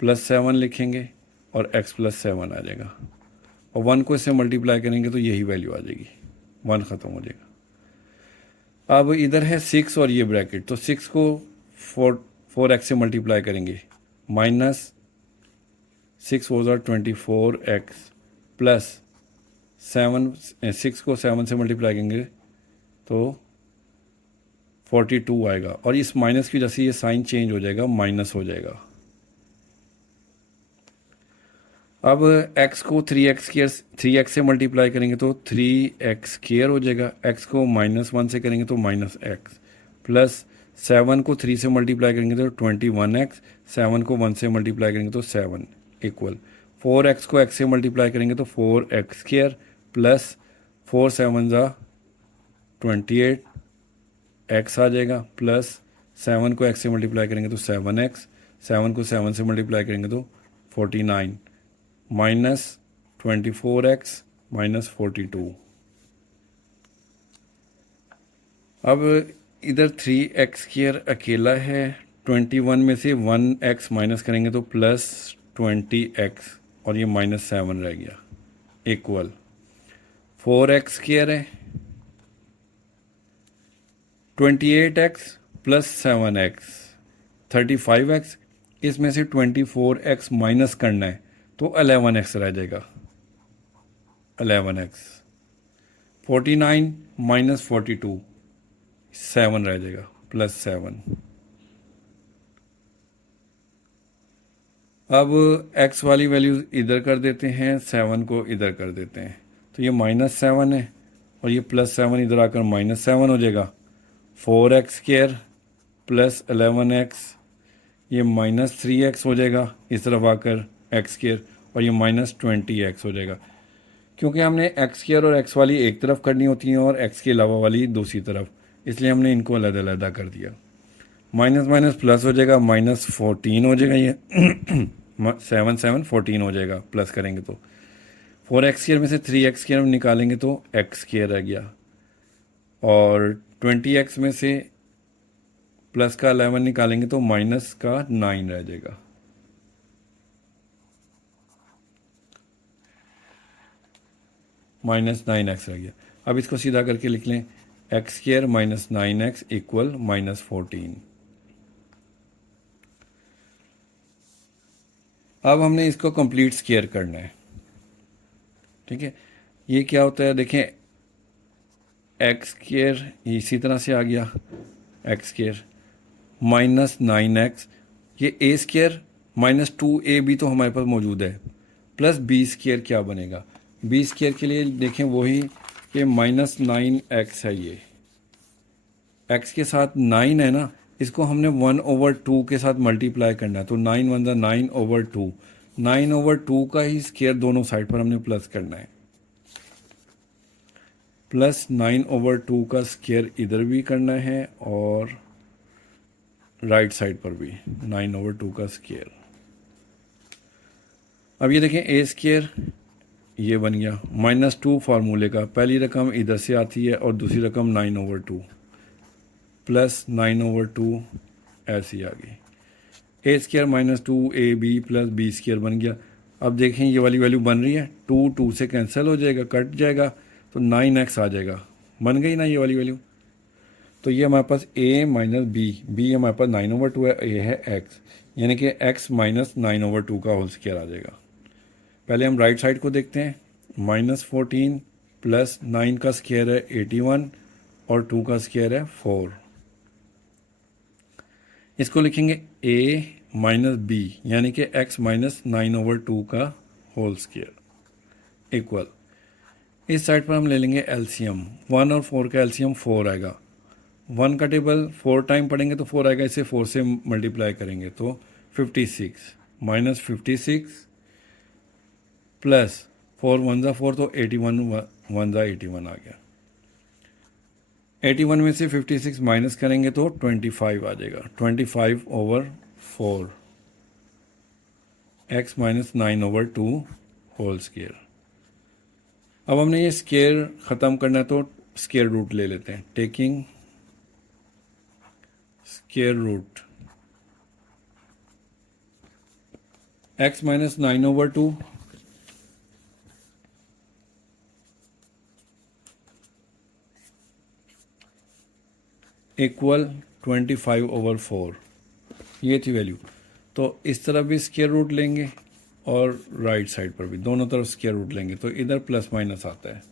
प्लस 7 लिखेंगे और x प्लस 7 आ जाएगा, और 1 को इससे मल्टीप्लाई करेंगे तो यही वैल्यू आ जाएगी, 1 ख़त्म हो जाएगा। अब इधर है 6 और ये ब्रैकेट, तो 6 को 4x से मल्टीप्लाई करेंगे, माइनस 6 4 ज़ा 24x प्लस 6 को 7 से मल्टीप्लाई करेंगे तो 42 आएगा, और इस माइनस की वजह से ये साइन चेंज हो जाएगा, माइनस हो जाएगा। अब x को 3x से मल्टीप्लाई करेंगे तो 3x स्क्वायर हो जाएगा, x को -1 से करेंगे तो -x, प्लस 7 को 3 से मल्टीप्लाई करेंगे तो 21x, 7 को 1 से मल्टीप्लाई करेंगे तो 7 इक्वल 4x को x से मल्टीप्लाई करेंगे तो 4x स्क्वायर प्लस 4 7 ज़ा 28 x आ जाएगा, प्लस 7 को x से मल्टीप्लाई करेंगे तो 7x, 7 को 7 से मल्टीप्लाई करेंगे तो 49 माइनस 24x माइनस 42। अब इधर 3x स्क्वायर अकेला है, 21 में से 1x माइनस करेंगे तो प्लस 20x और ये -7 रह गया, इक्वल 4x स्क्वायर है 28x प्लस 7x 35x, इसमें से 24x माइनस करना है तो 11x रह जाएगा, 11x 49 माइनस 42 7 रह जाएगा, प्लस 7। अब x वाली वैल्यू इधर कर देते हैं, 7 को इधर कर देते हैं, तो ये -7 है और ये +7 इधर आकर -7 हो जाएगा, 4x स्क्वायर प्लस 11x, ये -3x हो जाएगा इस तरफ आकर x स्क्वायर, और ये -20x हो जाएगा, क्योंकि हमने एक्स स्क्वायर और एक्स वाली एक तरफ करनी होती हैं और एक्स के अलावा वाली दूसरी तरफ, इसलिए हमने इनको अलग अलग कर दिया। माइनस माइनस प्लस हो जाएगा, -14 हो जाएगा, ये 7 7 14 हो जाएगा प्लस करेंगे तो। 4x स्क्वायर में से 3x स्क्वायर निकालेंगे तो एक्स स्क्वायर रह गया, और 20x में से प्लस का 11 निकालेंगे तो माइनस का 9 रह जाएगा। -9x रह गया। अब इसको सीधा करके लिख लें, एक्स स्क्वायर -9x इक्वल -14। अब हमने इसको कंप्लीट स्क्वायर करना है, ठीक है। ये क्या होता है देखें, एक्स स्क्वायर इसी तरह से आ गया, एक्स स्क्वायर -9x, ये ए स्क्वायर -2a भी तो हमारे पास मौजूद है, प्लस बी स्क्वायर क्या बनेगा, बी स्क्वायर के लिए देखें वही कि -9x है, ये x के साथ 9 है ना, इसको हमने 1/2 के साथ मल्टीप्लाई करना है, तो 9 1 9/2, 9/2 का ही स्क्वायर दोनों साइड पर हमने प्लस करना है, प्लस 9/2 का स्क्वायर इधर भी करना है और राइट साइड पर भी 9/2 का स्क्वायर। अब ये देखें ए स्क्वायर ये बन गया, -2 फार्मूले का, पहली रकम इधर से आती है और दूसरी रकम 9/2, प्लस 9/2 ऐसी आ गई, A square -2ab plus B square बन गया। अब देखें ये वाली वैल्यू बन रही है, 2 2 से कैंसिल हो जाएगा, कट जाएगा, तो 9x आ जाएगा, बन गई ना ये वाली वैल्यू। तो ये हमारे पास a माइनस बी हमारे पास 9/2 है, a है x, यानी कि x -9/2 का होल स्क्वायर आ जाएगा। पहले हम राइट साइड को देखते हैं, -14 प्लस 9 का स्क्वायर है 81 और 2 का स्क्वायर है 4। इसको लिखेंगे a माइनस बी, यानी कि x -9/2 का होल स्क्वायर इक्वल, इस साइड पर हम ले लेंगे एलसीएम, 1 और 4 का एलसीएम 4 आएगा, 1 का टेबल 4 टाइम पढ़ेंगे तो 4 आएगा, इसे 4 से मल्टीप्लाई करेंगे तो 56 -56 प्लस 4 1 4 तो 81 1 81 आ गया। 81 में से 56 माइनस करेंगे तो 25 आ जाएगा, 25/4, x -9/2 होल स्क्वायर। अब हमने ये स्क्वायर ख़त्म करना है तो स्क्वायर रूट ले लेते हैं, taking square root, x -9/2 equal 25/4, ये थी वैल्यू। तो इस तरफ भी स्क्वायर रूट लेंगे और राइट साइड पर भी दोनों तरफ स्क्वायर रूट लेंगे, तो इधर प्लस माइनस आता है,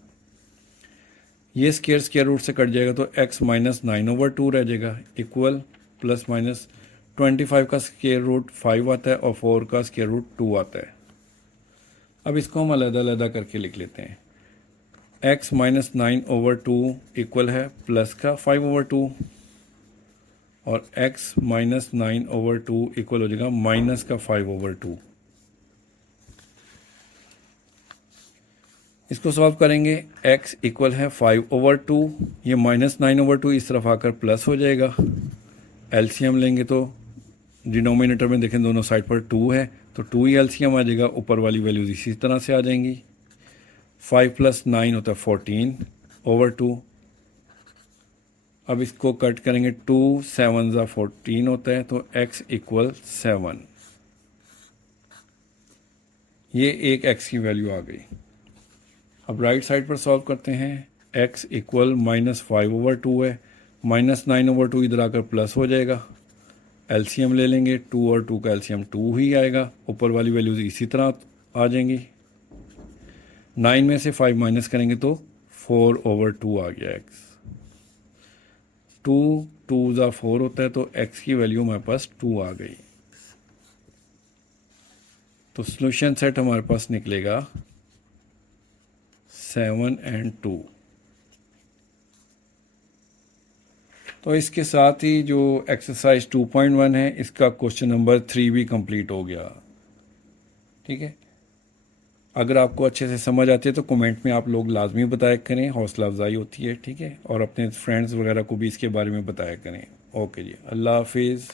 ये स्क्वायर रूट से कट जाएगा तो x -9/2 रह जाएगा इक्वल प्लस माइनस 25 का स्क्वायर रूट 5 आता है और 4 का स्क्वायर रूट 2 आता है। अब इसको हम अलग करके लिख लेते हैं, x -9/2 इक्वल है प्लस का 5/2 और x -9/2 इक्वल हो जाएगा माइनस का 5/2। इसको सॉल्व करेंगे, x इक्वल है 5/2, ये -9/2 इस तरफ आकर प्लस हो जाएगा, एलसीएम लेंगे तो डिनोमिनेटर में देखें दोनों साइड पर 2 है तो 2 ही एलसीएम आ जाएगा, ऊपर वाली वैल्यूज इसी तरह से आ जाएंगी। 5 + 9 होता है 14/2, अब इसको कट करेंगे, 2 7 14 होता है तो x इक्वल 7, ये एक x की वैल्यू आ गई। अब राइट साइड पर सॉल्व करते हैं, x इक्वल -5/2 है, -9/2 इधर आकर प्लस हो जाएगा, एलसीएम ले लेंगे, 2 और 2 का एलसीएम 2 ही आएगा, ऊपर वाली वैल्यूज इसी तरह आ जाएंगी। 9 में से 5 माइनस करेंगे तो 4/2 आ गया x, 2 2 4 होता है तो x की वैल्यू हमारे पास 2 आ गई। तो सॉल्यूशन सेट हमारे पास निकलेगा 7 और 2। तो इसके साथ ही जो एक्सरसाइज 2.1 है इसका क्वेश्चन नंबर 3 भी कंप्लीट हो गया, ठीक है। अगर आपको अच्छे से समझ आती है तो कमेंट में आप लोग लाजमी बताया करें, हौसला अफजाई होती है, ठीक है। और अपने फ्रेंड्स वगैरह को भी इसके बारे में बताया करें। ओके जी, अल्लाह हाफिज़।